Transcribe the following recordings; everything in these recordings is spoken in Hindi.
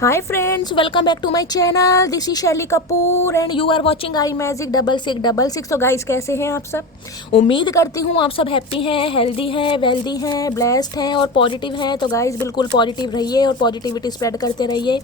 Hi friends, welcome back to my channel. This is Shaili Kapoor and you are watching I magic 6666। तो गाइस, कैसे हैं आप सब? उम्मीद करती हूँ आप सब हैप्पी हैं, हेल्दी हैं, वेल्दी हैं, ब्लेस्ड हैं और पॉजिटिव हैं। तो गाइस, बिल्कुल पॉजिटिव रहिए और पॉजिटिविटी स्प्रेड करते रहिए।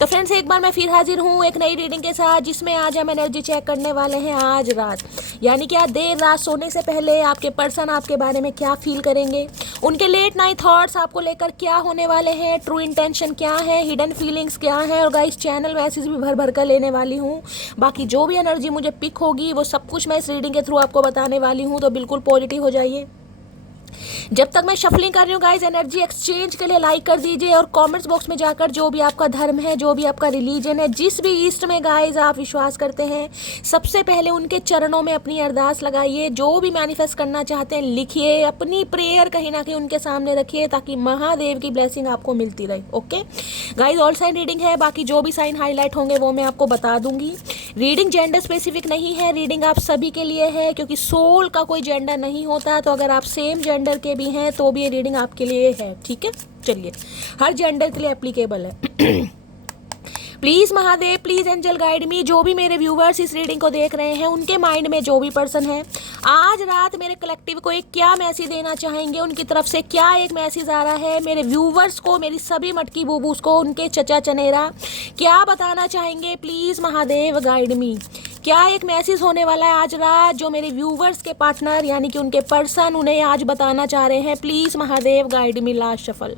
तो फ्रेंड्स, एक बार मैं फिर हाजिर हूँ एक नई रीडिंग के साथ, जिसमें आज हम एनर्जी चेक करने वाले हैं आज रात, यानी कि आज देर रात सोने से पहले आपके पर्सन आपके बारे में क्या फील करेंगे, उनके लेट नाइट थॉट्स आपको लेकर क्या होने वाले हैं, ट्रू इंटेंशन क्या है, हिडन फीलिंग्स क्या है। और गाइस, चैनल मैसेज भी भर भर कर लेने वाली हूँ। बाकी जो भी एनर्जी मुझे पिक होगी वो सब कुछ मैं इस रीडिंग के थ्रू आपको बताने वाली हूँ। तो बिल्कुल पॉजिटिव हो जाइए। जब तक मैं शफलिंग कर रही हूँ गाइस, एनर्जी एक्सचेंज के लिए लाइक कर दीजिए और कमेंट्स बॉक्स में जाकर जो भी आपका धर्म है, जो भी आपका रिलीजन है, जिस भी ईस्ट में गाइस आप विश्वास करते हैं, सबसे पहले उनके चरणों में अपनी अरदास लगाइए। जो भी मैनिफेस्ट करना चाहते हैं लिखिए, अपनी प्रेयर कहीं ना कहीं उनके सामने रखिए, ताकि महादेव की ब्लेसिंग आपको मिलती रहे। Okay guys, all sign reading है। बाकी जो भी साइन हाईलाइट होंगे वो मैं आपको बता दूंगी। रीडिंग जेंडर स्पेसिफिक नहीं है, रीडिंग आप सभी के लिए है, क्योंकि सोल का कोई जेंडर नहीं होता। तो अगर आप सेम जेंडर के भी हैं तो भी ये रीडिंग आपके लिए है। ठीक है, चलिए, हर जेंडर के लिए एप्लीकेबल है। Please Mahadev, please angel guide me. जो भी मेरे व्यूवर्स इस रीडिंग को देख रहे हैं, उनके माइंड में जो भी पर्सन है, आज रात मेरे कलेक्टिव को एक क्या मैसेज देना चाहेंगे, उनकी तरफ से क्या एक मैसेज आ रहा है मेरे व्यूवर्स को, मेरी सभी मटकी बूबूस को, उनके चचा चनेरा क्या बताना चाहेंगे। प्लीज़ महादेव गाइड मी। क्या एक मैसेज होने वाला है आज रात जो मेरे व्यूवर्स के पार्टनर यानी कि उनके पर्सन उन्हें आज बताना चाह रहे हैं। Please Mahadev guide me. Last shuffle.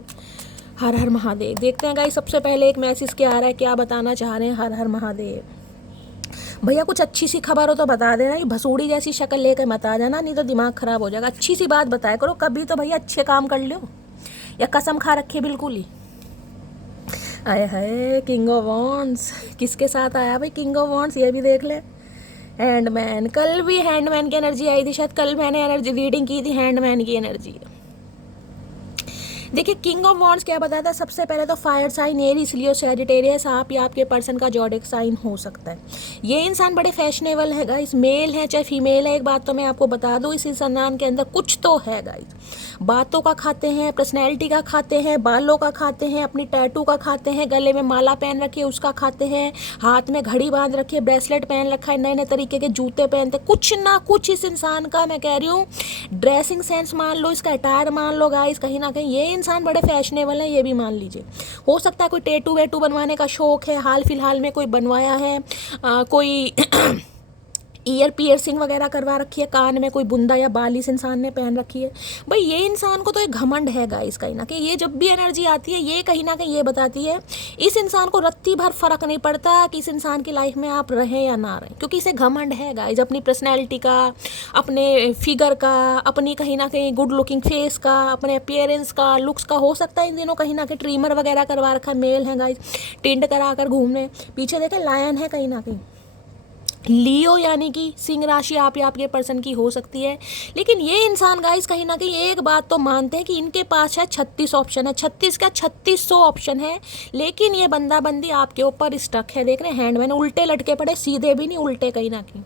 हर हर महादेव। देखते हैं गाइस, सबसे पहले एक मैसेज क्या आ रहा है, क्या बताना चाह रहे हैं। हर हर महादेव। भैया कुछ अच्छी सी खबर हो तो बता देना, ये भसूड़ी जैसी शक्ल लेकर मत आ जाना, नहीं तो दिमाग खराब हो जाएगा। अच्छी सी बात बताया करो कभी तो भैया, अच्छे काम कर लो, या कसम खा रखी बिल्कुल ही। आए हाय, किंग ऑफ वॉन्ड्स किसके साथ आया भाई? किंग ऑफ वॉन्ड्स, ये भी देख ले। हैंडमैन, कल भी हैंडमैन की एनर्जी आई थी, शायद कल मैंने एनर्जी रीडिंग की थी हैंडमैन की एनर्जी। देखिए, किंग ऑफ वॉन्ड्स क्या बताता है? सबसे पहले तो फायर साइन एरीज, लियो, सैजिटेरियस आप या आपके पर्सन का जॉडिक साइन हो सकता है। ये इंसान बड़े फैशनेबल है गाइस, मेल है चाहे फीमेल है। एक बात तो मैं आपको बता दूं, इस इंसान के अंदर कुछ तो है गाइस। बातों का खाते हैं, पर्सनैलिटी का खाते हैं, बालों का खाते हैं, अपनी टैटू का खाते हैं, गले में माला पहन रखी है उसका खाते हैं, हाथ में घड़ी बांध रखी है, ब्रेसलेट पहन रखा है, नए नए तरीके के जूते पहनते, कुछ ना कुछ इस इंसान का, मैं कह रही हूँ, ड्रेसिंग सेंस मान लो, इसका अटायर मान लो गाइस, कहीं ना कहीं ये इंसान बड़े फैशनेबल है, ये भी मान लीजिए। हो सकता है कोई टैटू वैटू बनवाने का शौक है, हाल फिलहाल में कोई बनवाया है, कोई ईयर पियर्सिंग वगैरह करवा रखी है, कान में कोई बुंदा या बाल इस इंसान ने पहन रखी है। भाई ये इंसान को तो एक घमंड है गाइस, कहीं ना कहीं ये जब भी एनर्जी आती है, ये कहीं ना कहीं ये बताती है इस इंसान को रत्ती भर फर्क नहीं पड़ता कि इस इंसान की लाइफ में आप रहें या ना रहें, क्योंकि इसे घमंड है गाइस, अपनी पर्सनैलिटी का, अपने फिगर का, अपनी कहीं ना कहीं गुड लुकिंग फेस का, अपने अपीयरेंस का, लुक्स का। हो सकता है इन दिनों कहीं ना कहीं ट्रिमर वगैरह करवा रखा है, मेल है गाइस, टिंड करा कर घूमने, पीछे देखे लायन है कहीं ना कहीं। लियो यानी कि सिंह राशि आप या आपके पर्सन की हो सकती है। लेकिन ये इंसान गाइस कहीं ना कहीं एक बात तो मानते हैं कि इनके पास है 36 ऑप्शन है, 36 का 3600 ऑप्शन है, लेकिन ये बंदा बंदी आपके ऊपर स्टक है। देख रहे हैं हैंड, मैंने उल्टे लटके पड़े, सीधे भी नहीं, उल्टे कहीं ना कहीं।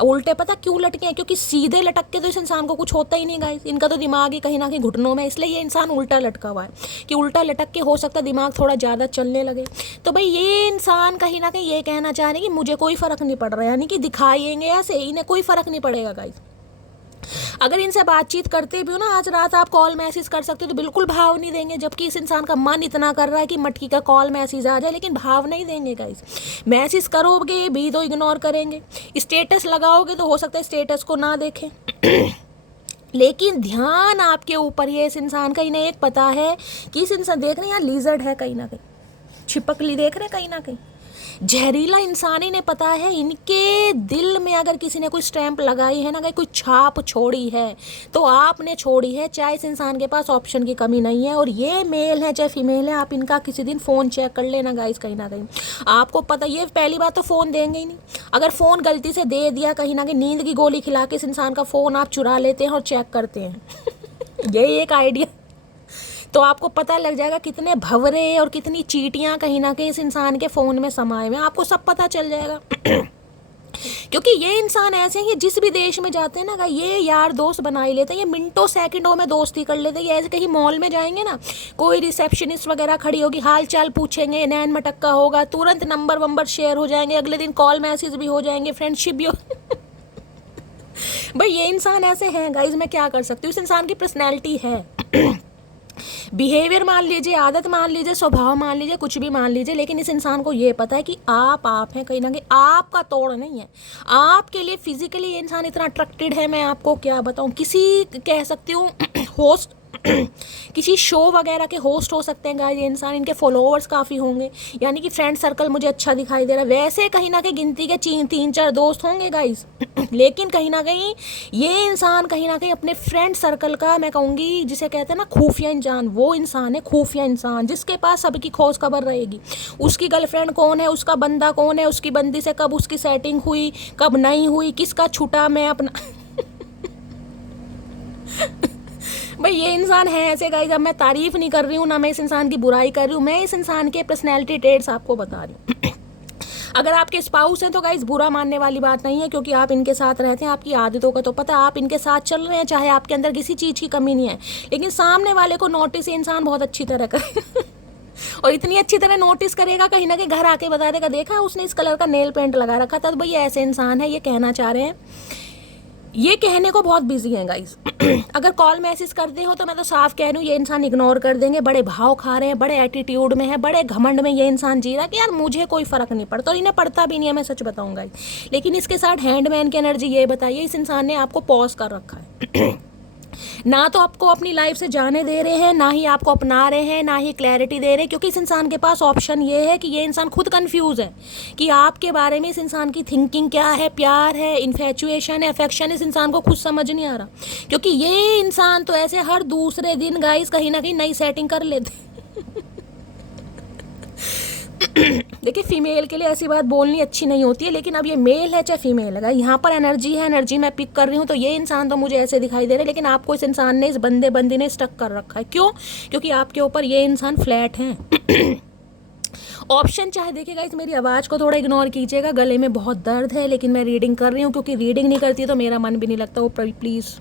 अब उल्टे पता क्यों लटके हैं? क्योंकि सीधे लटक के तो इस इंसान को कुछ होता ही नहीं गाइस, इनका तो दिमाग ही कहीं ना कहीं घुटनों में, इसलिए ये इंसान उल्टा लटका हुआ है कि उल्टा लटक के हो सकता है दिमाग थोड़ा ज़्यादा चलने लगे। तो भाई ये इंसान कहीं ना कहीं ये कहना चाह रहे हैं कि मुझे कोई फ़र्क नहीं पड़ रहा है, यानी कि दिखाएंगे ऐसे, इन्हें कोई फ़र्क नहीं पड़ेगा गाइस। अगर इनसे बातचीत करते भी हो ना, आज रात आप कॉल मैसेज कर सकते हो, तो बिल्कुल भाव नहीं देंगे, जबकि इस इंसान का मन इतना कर रहा है कि मटकी का कॉल मैसेज आ जाए, लेकिन भाव नहीं देंगे गाइस। मैसेज करोगे भी तो इग्नोर करेंगे, स्टेटस लगाओगे तो हो सकता है स्टेटस को ना देखें। लेकिन ध्यान आपके ऊपर ही है इस इंसान का। इन्हें एक पता है कि इस इंसान, देख रहे हैं यहाँ लीजर्ड है कहीं ना कहीं, छिपकली देख रहे हैं कहीं ना कहीं, जहरीला इंसान। इन्हें पता है इनके दिल में अगर किसी ने कोई स्टैंप लगाई है ना, अगर कोई छाप छोड़ी है तो आपने छोड़ी है। चाहे इस इंसान के पास ऑप्शन की कमी नहीं है, और ये मेल है चाहे फीमेल है, आप इनका किसी दिन फ़ोन चेक कर लेना गाइस, कहीं ना कहीं आपको पता। ये पहली बात तो फ़ोन देंगे ही नहीं, अगर फ़ोन गलती से दे दिया, कहीं ना कहीं नींद की गोली खिला के इस इंसान का फ़ोन आप चुरा लेते हैं और चेक करते हैं। यही एक आइडिया, तो आपको पता लग जाएगा कितने भंवरे और कितनी चीटियां कहीं ना कहीं इस इंसान के फ़ोन में समाये हुए हैं, आपको सब पता चल जाएगा। क्योंकि ये इंसान ऐसे हैं, ये जिस भी देश में जाते हैं ना, ये यार दोस्त बना ही लेते हैं, ये मिनटों सेकंडों में दोस्ती कर लेते हैं। ये ऐसे कहीं मॉल में जाएंगे ना, कोई रिसेप्शनिस्ट वगैरह खड़ी होगी, हाल चाल पूछेंगे, नैन मटक्का होगा, तुरंत नंबर वंबर शेयर हो जाएंगे, अगले दिन कॉल मैसेज भी हो जाएंगे, फ्रेंडशिप भी हो भाई ये इंसान ऐसे हैं गाइज, मैं क्या कर सकती हूँ, इस इंसान की पर्सनैलिटी है बिहेवियर मान लीजिए, आदत मान लीजिए, स्वभाव मान लीजिए, कुछ भी मान लीजिए, लेकिन इस इंसान को ये पता है कि आप हैं, कहीं ना कहीं आपका तोड़ नहीं है। आपके लिए फिजिकली ये इंसान इतना अट्रैक्टेड है, मैं आपको क्या बताऊं, किसी कह सकती हूँ होस्ट किसी शो वगैरह के होस्ट हो सकते हैं गाइस ये इंसान, इनके फॉलोअर्स काफ़ी होंगे, यानी कि फ्रेंड सर्कल मुझे अच्छा दिखाई दे रहा है। वैसे कहीं ना कहीं गिनती के 3-4 दोस्त होंगे गाइस लेकिन कहीं ना कहीं ये इंसान कहीं ना कहीं अपने फ्रेंड सर्कल का, मैं कहूँगी जिसे कहते हैं ना खुफिया इंसान, वो इंसान है खुफिया इंसान, जिसके पास सबकी खोज खबर रहेगी। उसकी गर्लफ्रेंड कौन है, उसका बंदा कौन है, उसकी बंदी से कब उसकी सेटिंग हुई, कब नहीं हुई, किसका छूटा, मैं अपना भाई ये इंसान है ऐसे गाइस। अब मैं तारीफ नहीं कर रही हूँ, ना मैं इस इंसान की बुराई कर रही हूँ, मैं इस इंसान के पर्सनैलिटी ट्रेट्स आपको बता रही हूँ अगर आपके स्पाउस हैं तो गाइस बुरा मानने वाली बात नहीं है, क्योंकि आप इनके साथ रहते हैं, आपकी आदतों का तो पता है, आप इनके साथ चल रहे हैं, चाहे आपके अंदर किसी चीज़ की कमी नहीं है, लेकिन सामने वाले को नोटिस ये इंसान बहुत अच्छी तरह करे और इतनी अच्छी तरह नोटिस करेगा, कहीं ना कहीं घर आके बता देगा, देखा उसने इस कलर का नेल पेंट लगा रखा था। तो भाई ऐसे इंसान है, ये कहना चाह रहे हैं, ये कहने को बहुत बिजी हैं गाइस अगर कॉल मैसेज करते हो तो मैं तो साफ कह रही हूँ, ये इंसान इग्नोर कर देंगे। बड़े भाव खा रहे हैं, बड़े एटीट्यूड में है, बड़े घमंड में ये इंसान जी रहा है कि यार मुझे कोई फर्क नहीं पड़ता, और इन्हें पड़ता भी नहीं है, मैं सच बताऊँ गाइस। लेकिन इसके साथ हैंडमैन की एनर्जी, ये बताइए इस इंसान ने आपको पॉज कर रखा है ना तो आपको अपनी लाइफ से जाने दे रहे हैं, ना ही आपको अपना रहे हैं, ना ही क्लैरिटी दे रहे हैं, क्योंकि इस इंसान के पास ऑप्शन ये है कि ये इंसान खुद कंफ्यूज है कि आपके बारे में इस इंसान की थिंकिंग क्या है, प्यार है, इन्फेचुएशन है, अफेक्शन, इस इंसान को खुद समझ नहीं आ रहा। क्योंकि ये इंसान तो ऐसे हर दूसरे दिन गाइस कहीं ना कहीं नई सेटिंग कर लेते देखिए फीमेल के लिए ऐसी बात बोलनी अच्छी नहीं होती है, लेकिन अब ये मेल है चाहे फीमेल है, यहाँ पर एनर्जी है, एनर्जी मैं पिक कर रही हूँ, तो ये इंसान तो मुझे ऐसे दिखाई दे रहा है, लेकिन आपको इस इंसान ने, इस बंदी ने स्टक कर रखा है। क्यों? क्योंकि आपके ऊपर ये इंसान फ्लैट है ऑप्शन चाहे देखिएगा, इस मेरी आवाज़ को थोड़ा इग्नोर कीजिएगा, गले में बहुत दर्द है, लेकिन मैं रीडिंग कर रही हूँ, क्योंकि रीडिंग नहीं करती तो मेरा मन भी नहीं लगता, वो प्लीज़।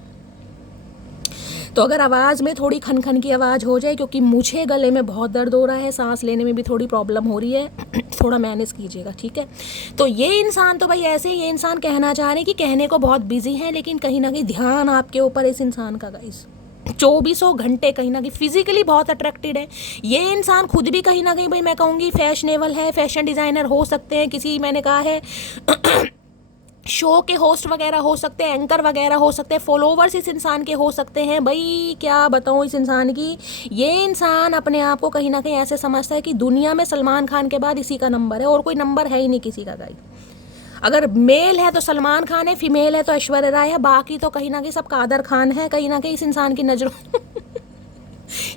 तो अगर आवाज़ में थोड़ी खन की आवाज़ हो जाए, क्योंकि मुझे गले में बहुत दर्द हो रहा है, सांस लेने में भी थोड़ी प्रॉब्लम हो रही है थोड़ा मैनेज कीजिएगा, ठीक है। तो ये इंसान तो भाई ऐसे ही, ये इंसान कहना चाह रहे हैं कि कहने को बहुत बिजी है, लेकिन कहीं ना कहीं ध्यान आपके ऊपर इस इंसान का गाइस 2400 घंटे कहीं ना कहीं फिजिकली बहुत अट्रैक्टेड है। ये इंसान खुद भी कहीं ना कहीं भाई मैं कहूँगी फैशनेबल है, फैशन डिज़ाइनर हो सकते हैं, किसी मैंने कहा है शो के होस्ट वगैरह हो सकते हैं, एंकर वगैरह हो सकते हैं, फॉलोवर्स इस इंसान के हो सकते हैं। भाई क्या बताऊँ इस इंसान की, ये इंसान अपने आप को कहीं ना कहीं ऐसे समझता है कि दुनिया में सलमान खान के बाद इसी का नंबर है, और कोई नंबर है ही नहीं किसी का गाइस। अगर मेल है तो सलमान खान है, फीमेल है तो ऐश्वर्या राय है, बाकी तो कहीं ना कहीं सब कादर खान है कहीं ना कहीं इस इंसान की नज़रों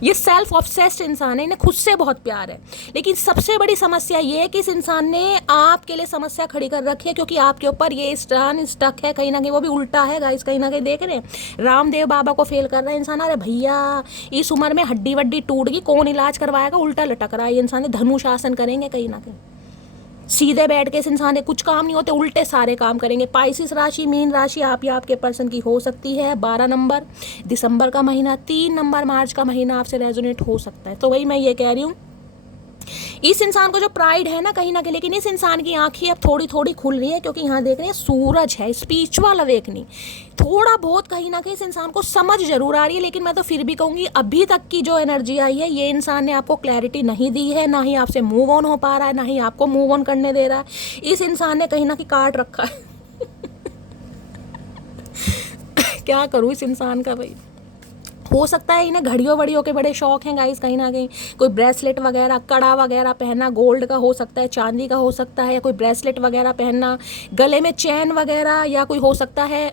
ये सेल्फ ऑब्सेस्ड इंसान है, इन्हें खुद से बहुत प्यार है। लेकिन सबसे बड़ी समस्या ये है कि इस इंसान ने आपके लिए समस्या खड़ी कर रखी है, क्योंकि आपके ऊपर ये स्टक है कहीं ना कहीं, वो भी उल्टा है गाइस, कहीं ना कहीं देख रहे हैं रामदेव बाबा को फेल कर रहा है इंसान। अरे भैया इस उम्र में हड्डी वड्डी टूट गई, कौन इलाज करवाएगा, उल्टा लटक रहा है ये इंसान, धनुषासन करेंगे कहीं ना कहीं, सीधे बैठ के इस इंसान के कुछ काम नहीं होते, उल्टे सारे काम करेंगे। पाइसिस राशि, मीन राशि आप या आपके पर्सन की हो सकती है। 12 नंबर दिसंबर का महीना, 3 नंबर मार्च का महीना आपसे रेजोनेट हो सकता है। तो वही मैं ये कह रही हूँ, इस इंसान को जो प्राइड है ना कहीं ना कहीं, लेकिन इस इंसान की आंखें अब थोड़ी थोड़ी खुल रही है, क्योंकि यहाँ देख रहे हैं सूरज है, स्पिरिचुअल अवेकनिंग थोड़ा बहुत कहीं ना कहीं इस इंसान को समझ जरूर आ रही है। लेकिन मैं तो फिर भी कहूँगी अभी तक की जो एनर्जी आई है, ये इंसान ने आपको क्लैरिटी नहीं दी है, ना ही आपसे मूव ऑन हो पा रहा है, ना ही आपको मूव ऑन करने दे रहा है। इस इंसान ने कहीं ना कहीं काट रखा है क्या करूँ इस इंसान का भाई। हो सकता है इन्हें घड़ियों वड़ियों के बड़े शौक हैं गाइस, कहीं ना कहीं कोई ब्रेसलेट वगैरह, कड़ा वगैरह पहनना, गोल्ड का हो सकता है, चांदी का हो सकता है, या कोई ब्रेसलेट वगैरह पहनना, गले में चैन वगैरह, या कोई हो सकता है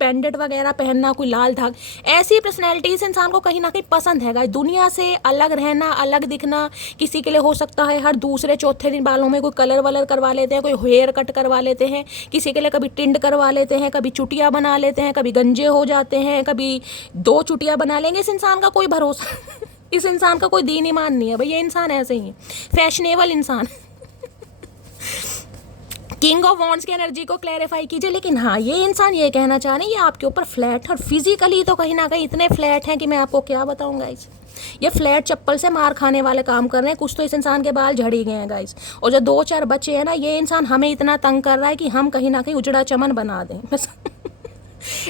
पेंडेंट वगैरह पहनना, कोई लाल धाग, ऐसी पर्सनैलिटी इस इंसान को कहीं ना कहीं पसंद है गाइस। दुनिया से अलग रहना, अलग दिखना, किसी के लिए हो सकता है हर दूसरे चौथे दिन बालों में कोई कलर वलर करवा लेते हैं, कोई हेयर कट करवा लेते हैं, किसी के लिए कभी टिंड करवा लेते हैं, कभी चुटिया बना लेते हैं, कभी गंजे हो जाते हैं, कभी 2 चुटिया बना लेंगे। इस इंसान का कोई भरोसा इस इंसान का कोई दीन ईमान नहीं है भाई, ये इंसान ऐसे ही है, फैशनेबल इंसान किंग ऑफ वॉन्ड्स की एनर्जी को क्लैरिफाई कीजिए। लेकिन हाँ, ये इंसान ये कहना चाह रहे हैं ये आपके ऊपर फ्लैट है, और फिजिकली तो कहीं ना कहीं इतने फ्लैट हैं कि मैं आपको क्या बताऊँ गाइस। ये फ्लैट चप्पल से मार खाने वाले काम कर रहे हैं। कुछ तो इस इंसान के बाल झड़ ही गए हैं गाइस, और जो 2-4 बच्चे हैं ना, ये इंसान हमें इतना तंग कर रहा है कि हम कहीं ना कहीं उजड़ा चमन बना दें।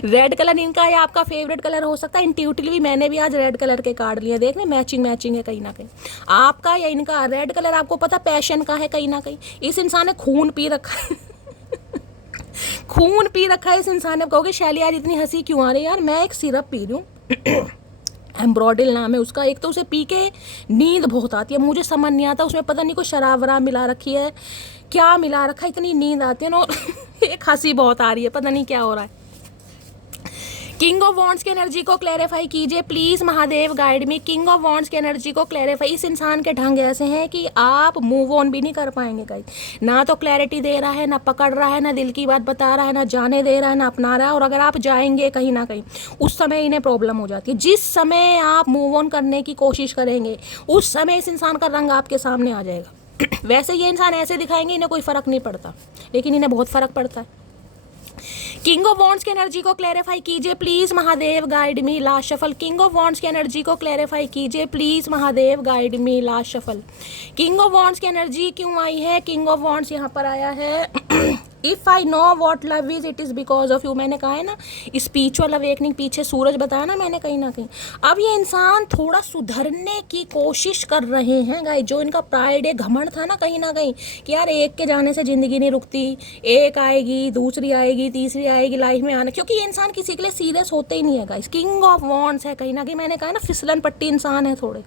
रेड कलर इनका या आपका फेवरेट कलर हो सकता है। इंट्यूटिवली मैंने भी आज रेड कलर के कार्ड लिए, देख रहे मैचिंग है कहीं ना कहीं। आपका या इनका रेड कलर आपको पता पैशन का है कहीं ना कहीं। इस इंसान ने खून पी रखा है। खून पी रखा है इस इंसान ने। कहोगे शैली यार इतनी हंसी क्यों आ रही है? यार मैं एक सिरप पी रही हूँ, एम्ब्रॉडिल नाम है उसका। एक तो उसे पी के नींद बहुत आती है, मुझे समझ नहीं आता उसमें पता नहीं कोई शराब वराब मिला रखी है, क्या मिला रखा है, इतनी नींद आती है ना। एक हंसी बहुत आ रही है, पता नहीं क्या हो रहा है। किंग ऑफ वॉन्ड्स की एनर्जी को क्लैरिफाई कीजिए please Mahadev, guide me. King of wands की एनर्जी को क्लैरिफाई। इस इंसान के ढंग ऐसे हैं कि आप मूव ऑन भी नहीं कर पाएंगे गाइस। ना तो क्लैरिटी दे रहा है, ना पकड़ रहा है, ना दिल की बात बता रहा है, ना जाने दे रहा है, ना अपना रहा है। और अगर आप जाएंगे कहीं ना कहीं, उस समय इन्हें प्रॉब्लम हो जाती है। जिस समय आप मूव ऑन करने की कोशिश करेंगे, उस समय इस इंसान का रंग आपके सामने आ जाएगा। वैसे ये इंसान ऐसे दिखाएंगे इन्हें कोई फर्क नहीं पड़ता, लेकिन इन्हें बहुत फर्क पड़ता है। किंग ऑफ वॉन्ड्स की एनर्जी को क्लैरिफाई कीजिए please Mahadev, guide me. Last shuffle. King of wands की एनर्जी को क्लैरिफाई कीजिए please Mahadev, guide me. Last shuffle. King of wands की एनर्जी क्यों आई है? किंग ऑफ वॉन्ड्स यहाँ पर आया है। If I know what love is, it is because of you. मैंने कहा है ना, स्पिरिचुअल अवेकनिंग पीछे सूरज बताया ना मैंने कहीं ना कहीं। अब ये इंसान थोड़ा सुधरने की कोशिश कर रहे हैं गाइस। जो इनका प्राइड है, घमंड था ना कहीं कि यार एक के जाने से ज़िंदगी नहीं रुकती, एक आएगी, दूसरी आएगी, तीसरी आएगी लाइफ में आना, क्योंकि ये इंसान किसी के लिए सीरियस होते ही नहीं है गाइस। किंग ऑफ वॉन्ड्स है कहीं ना कहीं। मैंने कहा ना फिसलन पट्टी इंसान है थोड़े।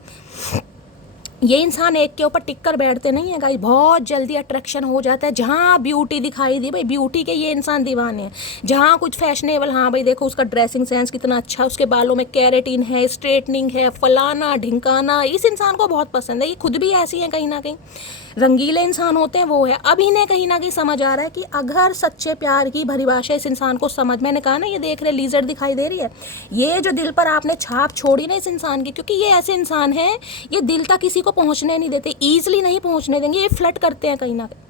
ये इंसान एक के ऊपर टिक कर बैठते नहीं है गाइस। बहुत जल्दी अट्रैक्शन हो जाता है। जहाँ ब्यूटी दिखाई दी, भाई ब्यूटी के ये इंसान दीवाने हैं। जहाँ कुछ फैशनेबल, हाँ भाई देखो उसका ड्रेसिंग सेंस कितना अच्छा, उसके बालों में कैरेटिन है, स्ट्रेटनिंग है, फलाना ढिंकाना, इस इंसान को बहुत पसंद है। ये खुद भी ऐसी हैं कहीं ना कहीं, रंगीले इंसान होते हैं वो है। अब इन्हें कहीं ना कहीं समझ आ रहा है कि अगर सच्चे प्यार की परिभाषा इस इंसान को समझ, मैंने कहा ना ये देख रहे लीजर दिखाई दे रही है, ये जो दिल पर आपने छाप छोड़ी ना इस इंसान की, क्योंकि ये ऐसे इंसान है, ये दिल तक किसी को पहुंचने नहीं देते, ईजिली नहीं पहुंचने देंगे। ये फ्लर्ट करते हैं कहीं ना कहीं।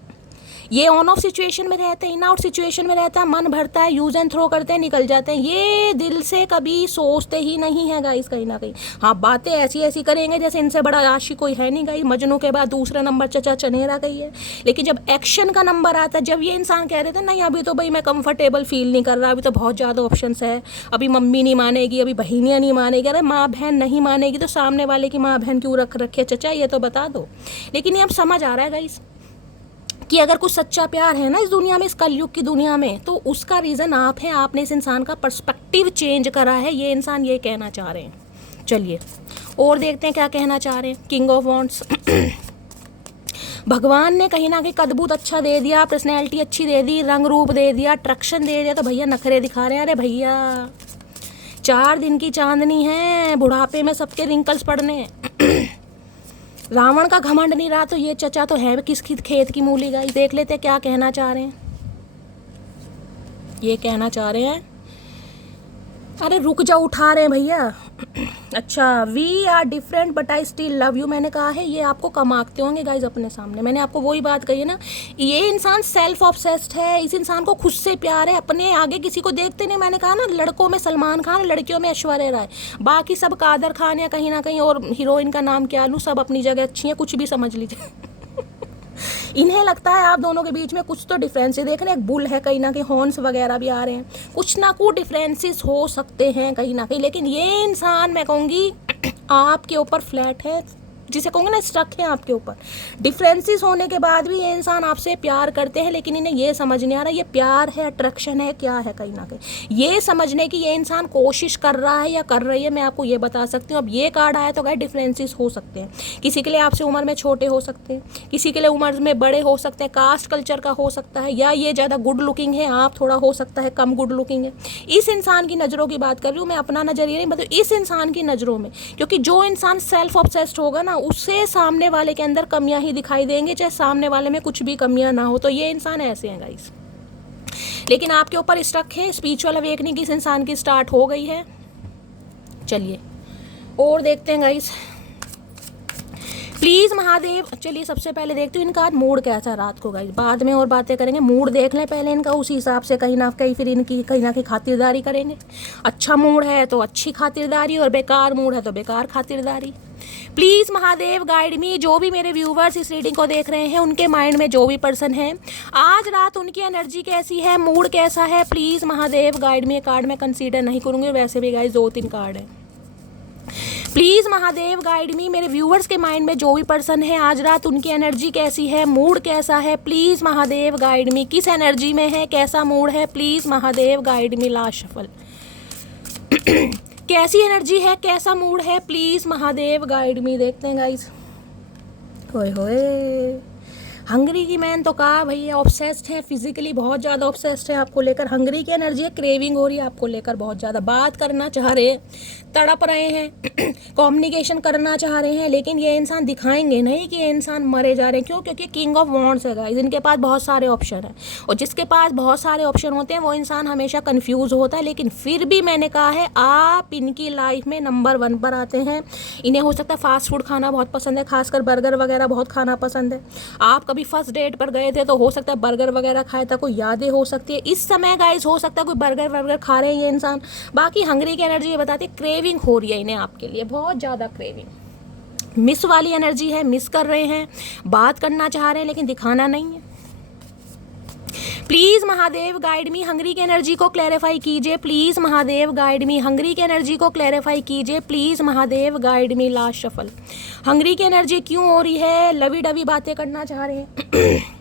ये ऑन ऑफ सिचुएशन में रहते हैं, इन आउट सिचुएशन में रहता है, मन भरता है, यूज एंड थ्रो करते हैं, निकल जाते हैं। ये दिल से कभी सोचते ही नहीं है गाइस कहीं ना कहीं। हाँ बातें ऐसी ऐसी करेंगे जैसे इनसे बड़ा आशिक कोई है नहीं गाइस। मजनू के बाद दूसरा नंबर चचा चनेरा का ही है। लेकिन जब एक्शन का नंबर आता है, जब ये इंसान कह रहे थे नहीं अभी तो भाई मैं कंफर्टेबल फील नहीं कर रहा, अभी तो बहुत ज़्यादा ऑप्शंस है, अभी मम्मी नहीं मानेगी, अभी बहनियाँ नहीं मानेगी, अरे माँ बहन नहीं मानेगी तो सामने वाले की माँ बहन क्यों रख रखे चचा, ये तो बता दो। लेकिन ये अब समझ आ रहा है गाइस कि अगर कुछ सच्चा प्यार है ना इस दुनिया में, इस कलयुग की दुनिया में, तो उसका रीज़न आप हैं। आपने इस इंसान का पर्सपेक्टिव चेंज करा है, ये इंसान ये कहना चाह रहे हैं। चलिए और देखते हैं क्या कहना चाह रहे हैं किंग ऑफ वॉन्ड्स। भगवान ने कहीं ना कहीं अद्भुत अच्छा दे दिया, पर्सनैलिटी अच्छी दे दी, रंग रूप दे दिया, अट्रैक्शन दे दिया, तो भैया नखरे दिखा रहे हैं। अरे भैया 4 दिन की चांदनी है, बुढ़ापे में सबके रिंकल्स पड़ने। रावण का घमंड नहीं रहा तो ये चचा तो है किस खेत की मूली गाई। देख लेते क्या कहना चाह रहे हैं। ये कहना चाह रहे हैं, अरे रुक जाओ, उठा रहे हैं भैया। अच्छा, we are different but I still love you. मैंने कहा है ये आपको कमाते होंगे गाइज अपने सामने। मैंने आपको वही बात कही है ना, ये इंसान सेल्फ ऑब्सेस्ड है। इस इंसान को खुद से प्यार है, अपने आगे किसी को देखते नहीं। मैंने कहा ना लड़कों में सलमान खान, लड़कियों में ऐश्वर्या राय, बाकी सब कादर खान या कहीं ना कहीं और हीरोइन का नाम क्या लूँ, सब अपनी जगह अच्छी हैं, कुछ भी समझ लीजिए। इन्हें लगता है आप दोनों के बीच में कुछ तो डिफरेंस है। देख रहे हैं एक बुल है कहीं ना कहीं, हॉर्न्स वगैरह भी आ रहे हैं, कुछ ना कुछ डिफरेंसेस हो सकते हैं कहीं ना कहीं। लेकिन ये इंसान मैं कहूँगी आपके ऊपर फ्लैट है, जिसे कहूँगे ना स्ट्रक है आपके ऊपर। डिफरेंसेस होने के बाद भी ये इंसान आपसे प्यार करते हैं, लेकिन इन्हें ये समझ नहीं आ रहा ये प्यार है, अट्रैक्शन है, क्या है कहीं ना कहीं। ये समझने की ये इंसान कोशिश कर रहा है या कर रही है, मैं आपको ये बता सकती हूँ। अब ये कार्ड आया तो गाइस डिफरेंसेस हो सकते हैं। किसी के लिए आपसे उम्र में छोटे हो सकते हैं, किसी के लिए उम्र में बड़े हो सकते हैं, कास्ट कल्चर का हो सकता है, या ये ज़्यादा गुड लुकिंग है, आप थोड़ा हो सकता है कम गुड लुकिंग है। इस इंसान की नज़रों की बात कर रही हूँ मैं, अपना नज़रिया नहीं, मतलब इस इंसान की नज़रों में। क्योंकि जो इंसान सेल्फ ऑब्सेस्ड होगा ना, उससे सामने वाले के अंदर कमियां ही दिखाई देंगे, चाहे सामने वाले में कुछ भी कमियां ना हो। तो ये इंसान ऐसे हैं गाइस। लेकिन आपके ऊपर स्ट्रक है, स्पिरिचुअल अवेकनिंग इस इंसान की स्टार्ट हो गई है। चलिए और देखते हैं गाइस प्लीज़ महादेव। चलिए सबसे पहले देखती हूँ इनका आज मूड कैसा रात को गाइस, बाद में और बातें करेंगे। मूड देख लें पहले इनका, उसी हिसाब से कहीं ना कहीं फिर इनकी कहीं ना कहीं खातिरदारी करेंगे। अच्छा मूड है तो अच्छी खातिरदारी, और बेकार मूड है तो बेकार खातिरदारी। प्लीज़ महादेव गाइड मी। जो भी मेरे व्यूवर्स इस रीडिंग को देख रहे हैं, उनके माइंड में जो भी पर्सन है, आज रात उनकी एनर्जी कैसी है, मूड कैसा है, please Mahadev guide me. Card में कंसीडर नहीं करूँगी, वैसे भी गाइस 2-3 कार्ड है। प्लीज़ महादेव गाइड मी। मेरे व्यूवर्स के माइंड में जो भी पर्सन है, आज रात उनकी एनर्जी कैसी है, मूड कैसा है, प्लीज़ महादेव गाइड मी। किस एनर्जी में है, कैसा मूड है, please Mahadev guide me. Last shuffle. कैसी एनर्जी है, कैसा मूड है, प्लीज़ महादेव गाइड मी। देखते हैं गाइस। होए होए, हंगरी की मैन तो कहा भैया, ऑब्सेस्ड है, फिजिकली बहुत ज़्यादा ऑब्सेस्ड है आपको लेकर। हंगरी की एनर्जी है, क्रेविंग हो रही है आपको लेकर बहुत ज़्यादा। बात करना चाह रहे हैं, तड़प रहे हैं, कम्युनिकेशन करना चाह रहे हैं, लेकिन ये इंसान दिखाएंगे नहीं कि ये इंसान मरे जा रहे हैं। क्यों? क्योंकि किंग ऑफ वॉन्ड्स है गाइस, इनके पास बहुत सारे ऑप्शन हैं, और जिसके पास बहुत सारे ऑप्शन होते हैं वो इंसान हमेशा कन्फ्यूज़ होता है। लेकिन फिर भी मैंने कहा है, आप इनकी लाइफ में नंबर 1 पर आते हैं। इन्हें हो सकता है फास्ट फूड खाना बहुत पसंद है, खासकर बर्गर वगैरह बहुत खाना पसंद है। आप कभी फर्स्ट डेट पर गए थे तो हो सकता है बर्गर वगैरह खाए था, कोई यादें हो सकती है। इस समय गाइस हो सकता है कोई बर्गर खा रहे हैं ये इंसान। बाकी हंगरी की एनर्जी ये बताती है, क्रेविंग हो रही है इन्हें आपके लिए, बहुत ज़्यादा क्रेविंग। मिस वाली एनर्जी है, मिस कर रहे हैं, बात करना चाह रहे हैं लेकिन दिखाना नहीं है। Please Mahadev guide me. Hungary की एनर्जी को क्लैरिफाई कीजिए, please Mahadev guide me. Hungary की एनर्जी को क्लैरिफाई कीजिए, please Mahadev guide me. Last shuffle. Hungary की एनर्जी क्यों हो रही है, लवी डवी बातें करना चाह रहे हैं।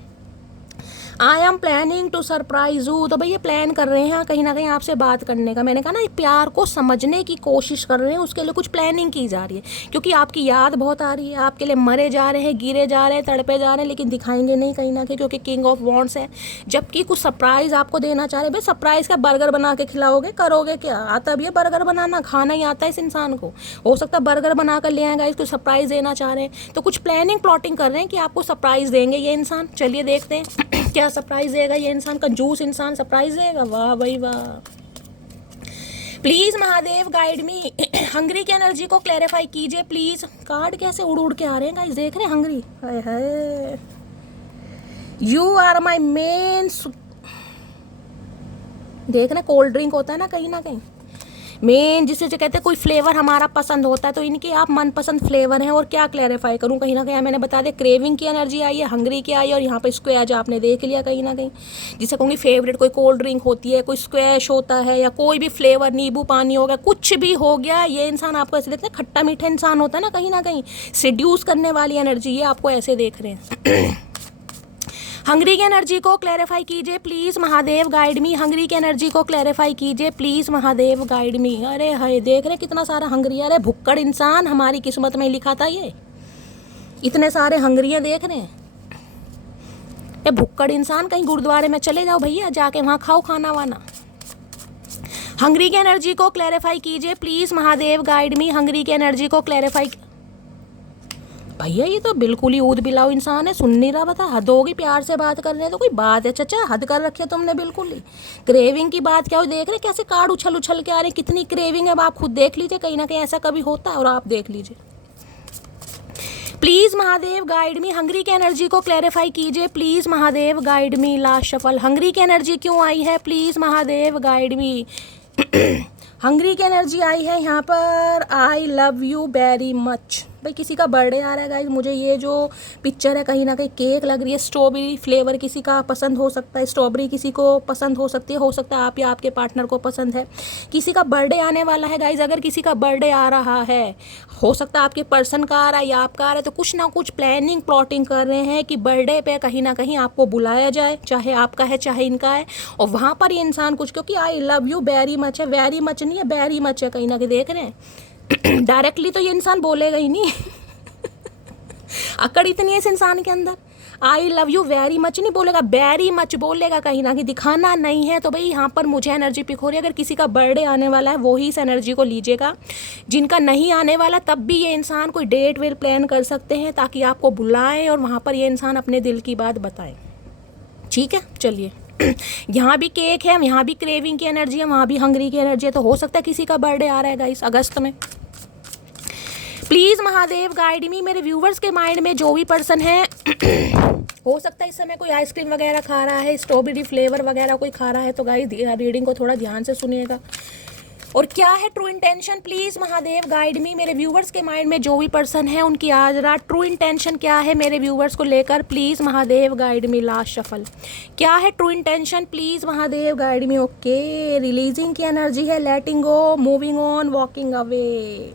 I am planning to surprise you. तो भैया प्लान कर रहे हैं कहीं ना कहीं आपसे बात करने का। मैंने कहा ना, प्यार को समझने की कोशिश कर रहे हैं, उसके लिए कुछ प्लानिंग की जा रही है। क्योंकि आपकी याद बहुत आ रही है, आपके लिए मरे जा रहे हैं, गिरे जा रहे हैं, तड़पे जा रहे हैं, लेकिन दिखाएंगे नहीं कहीं ना कहीं, क्योंकि किंग ऑफ वॉन्ड्स है। जबकि कुछ सरप्राइज़ आपको देना चाह रहे हैं। भाई सरप्राइज़ का बर्गर बना के खिलाओगे, करोगे क्या? आता भी है बर्गर बनाना, खाना ही आता है इस इंसान को। हो सकता है बर्गर बना कर ले आएगा, इसको सरप्राइज़ देना चाह रहे हैं। तो कुछ प्लानिंग प्लॉटिंग कर रहे हैं कि आपको सरप्राइज़ देंगे ये इंसान। चलिए देखते हैं क्या सरप्राइज देगा ये इंसान। कंजूस इंसान सरप्राइज देगा, वाह भाई वाह। Please Mahadev guide me. Hungary की एनर्जी को क्लैरिफाई कीजिए प्लीज। कार्ड कैसे उड़ उड़ के आ रहे हैं गाइस, देख रहे हैं hungry. Hi hi, you are my man. देख रहे, कोल्ड ड्रिंक होता है ना कहीं ना कहीं, मेन जिसे जो कहते हैं कोई फ्लेवर हमारा पसंद होता है, तो इनके आप मनपसंद फ्लेवर हैं। और क्या क्लैरिफाई करूं, कहीं ना कहीं मैंने बता दिया, क्रेविंग की एनर्जी आई है, हंगरी की आई है, और यहाँ पे स्क्वैश आपने देख लिया कहीं ना कहीं। जिसे कहूँगी फेवरेट कोई कोल्ड ड्रिंक होती है, कोई स्क्वैश होता है, या कोई भी फ्लेवर, नींबू पानी हो गया, कुछ भी हो गया। ये इंसान आपको ऐसे देखते हैं, खट्टा मीठा इंसान होता है ना कहीं ना कहीं, सेड्यूस करने वाली एनर्जी, ये आपको ऐसे देख रहे हैं। हंगरी की एनर्जी को क्लैरिफाई कीजिए please Mahadev guide me. Hungary की एनर्जी को क्लैरिफाई कीजिए प्लीज़ महादेव गाइड मी। अरे हाय, देख रहे कितना सारा हंगरी। अरे भुक्कड़ इंसान, हमारी किस्मत में लिखा था ये, इतने सारे हंगरियाँ देख रहे हैं। ये भुक्कड़ इंसान, कहीं गुरुद्वारे में चले जाओ भैया, जाके वहाँ खाओ खाना वाना। हंगरी की एनर्जी को क्लैरिफाई कीजिए please Mahadev guide me. Hungary की एनर्जी को क्लैरिफाई। भैया ये तो बिल्कुल ही ऊद बिलाऊ इंसान है, सुन नहीं रहा। बता, हद होगी, प्यार से बात कर रहे हैं तो कोई बात है चाचा, हद कर रखी है तुमने बिल्कुल ही। क्रेविंग की बात क्या हो, देख रहे कैसे कार्ड उछल उछल के आ रहे हैं, कितनी क्रेविंग है। अब आप खुद देख लीजिए, कहीं ना कहीं ऐसा कभी होता है, और आप देख लीजिए। Please Mahadev guide me. Hungary की एनर्जी को क्लैरिफाई कीजिए please Mahadev guide me. Last shuffle. Hungary की एनर्जी क्यों आई है, please Mahadev guide me. Hungary की एनर्जी आई है यहाँ पर, I love you very much. भाई किसी का बर्थडे आ रहा है गाइस, मुझे ये जो पिक्चर है कहीं ना कहीं केक लग रही है। स्ट्रॉबेरी फ्लेवर किसी का पसंद हो सकता है, स्ट्रॉबेरी किसी को पसंद हो सकती है, हो सकता है आप या आपके पार्टनर को पसंद है। किसी का बर्थडे आने वाला है गाइस, अगर किसी का बर्थडे आ रहा है, हो सकता है आपके पर्सन का आ रहा है या आपका आ रहा है, तो कुछ ना कुछ प्लानिंग प्लॉटिंग कर रहे हैं कि बर्थडे पे कहीं ना कहीं आपको बुलाया जाए, चाहे आपका है चाहे इनका है। और वहाँ पर ये इंसान कुछ, क्योंकि I love you very much है, वेरी मच नहीं है, वेरी मच है, कहीं ना कहीं देख रहे हैं। डायरेक्टली तो ये इंसान बोलेगा ही नहीं। अकड़ इतनी है इस इंसान के अंदर, I love you very much नहीं बोलेगा, वेरी मच बोलेगा, कहीं ना कहीं दिखाना नहीं है। तो भाई यहाँ पर मुझे एनर्जी पिक हो रही है, अगर किसी का बर्थडे आने वाला है वो ही इस एनर्जी को लीजिएगा। जिनका नहीं आने वाला, तब भी ये इंसान कोई डेट वेट प्लान कर सकते हैं ताकि आपको बुलाएं और वहाँ पर ये इंसान अपने दिल की बात बताए। ठीक है, चलिए। यहाँ भी केक है, यहाँ भी क्रेविंग की एनर्जी है, वहाँ भी हंगरी की एनर्जी है, तो हो सकता है किसी का बर्थडे आ रहा है गाइस अगस्त में। प्लीज़ महादेव गाइड मी, मेरे व्यूवर्स के माइंड में जो भी पर्सन है हो सकता है इस समय कोई आइसक्रीम वगैरह खा रहा है, स्ट्रॉबेरी फ्लेवर वगैरह कोई खा रहा है, तो गाइस रीडिंग को थोड़ा ध्यान से सुनिएगा। और क्या है true intention, please Mahadev guide मी, मेरे व्यूवर्स के माइंड में जो भी पर्सन है उनकी आज रात ट्रू इंटेंशन क्या है मेरे व्यूवर्स को लेकर, please Mahadev guide me. Last shuffle, क्या है true intention, please Mahadev guide me. Okay, releasing की एनर्जी है, लेटिंग गो, मूविंग ऑन, वॉकिंग अवे।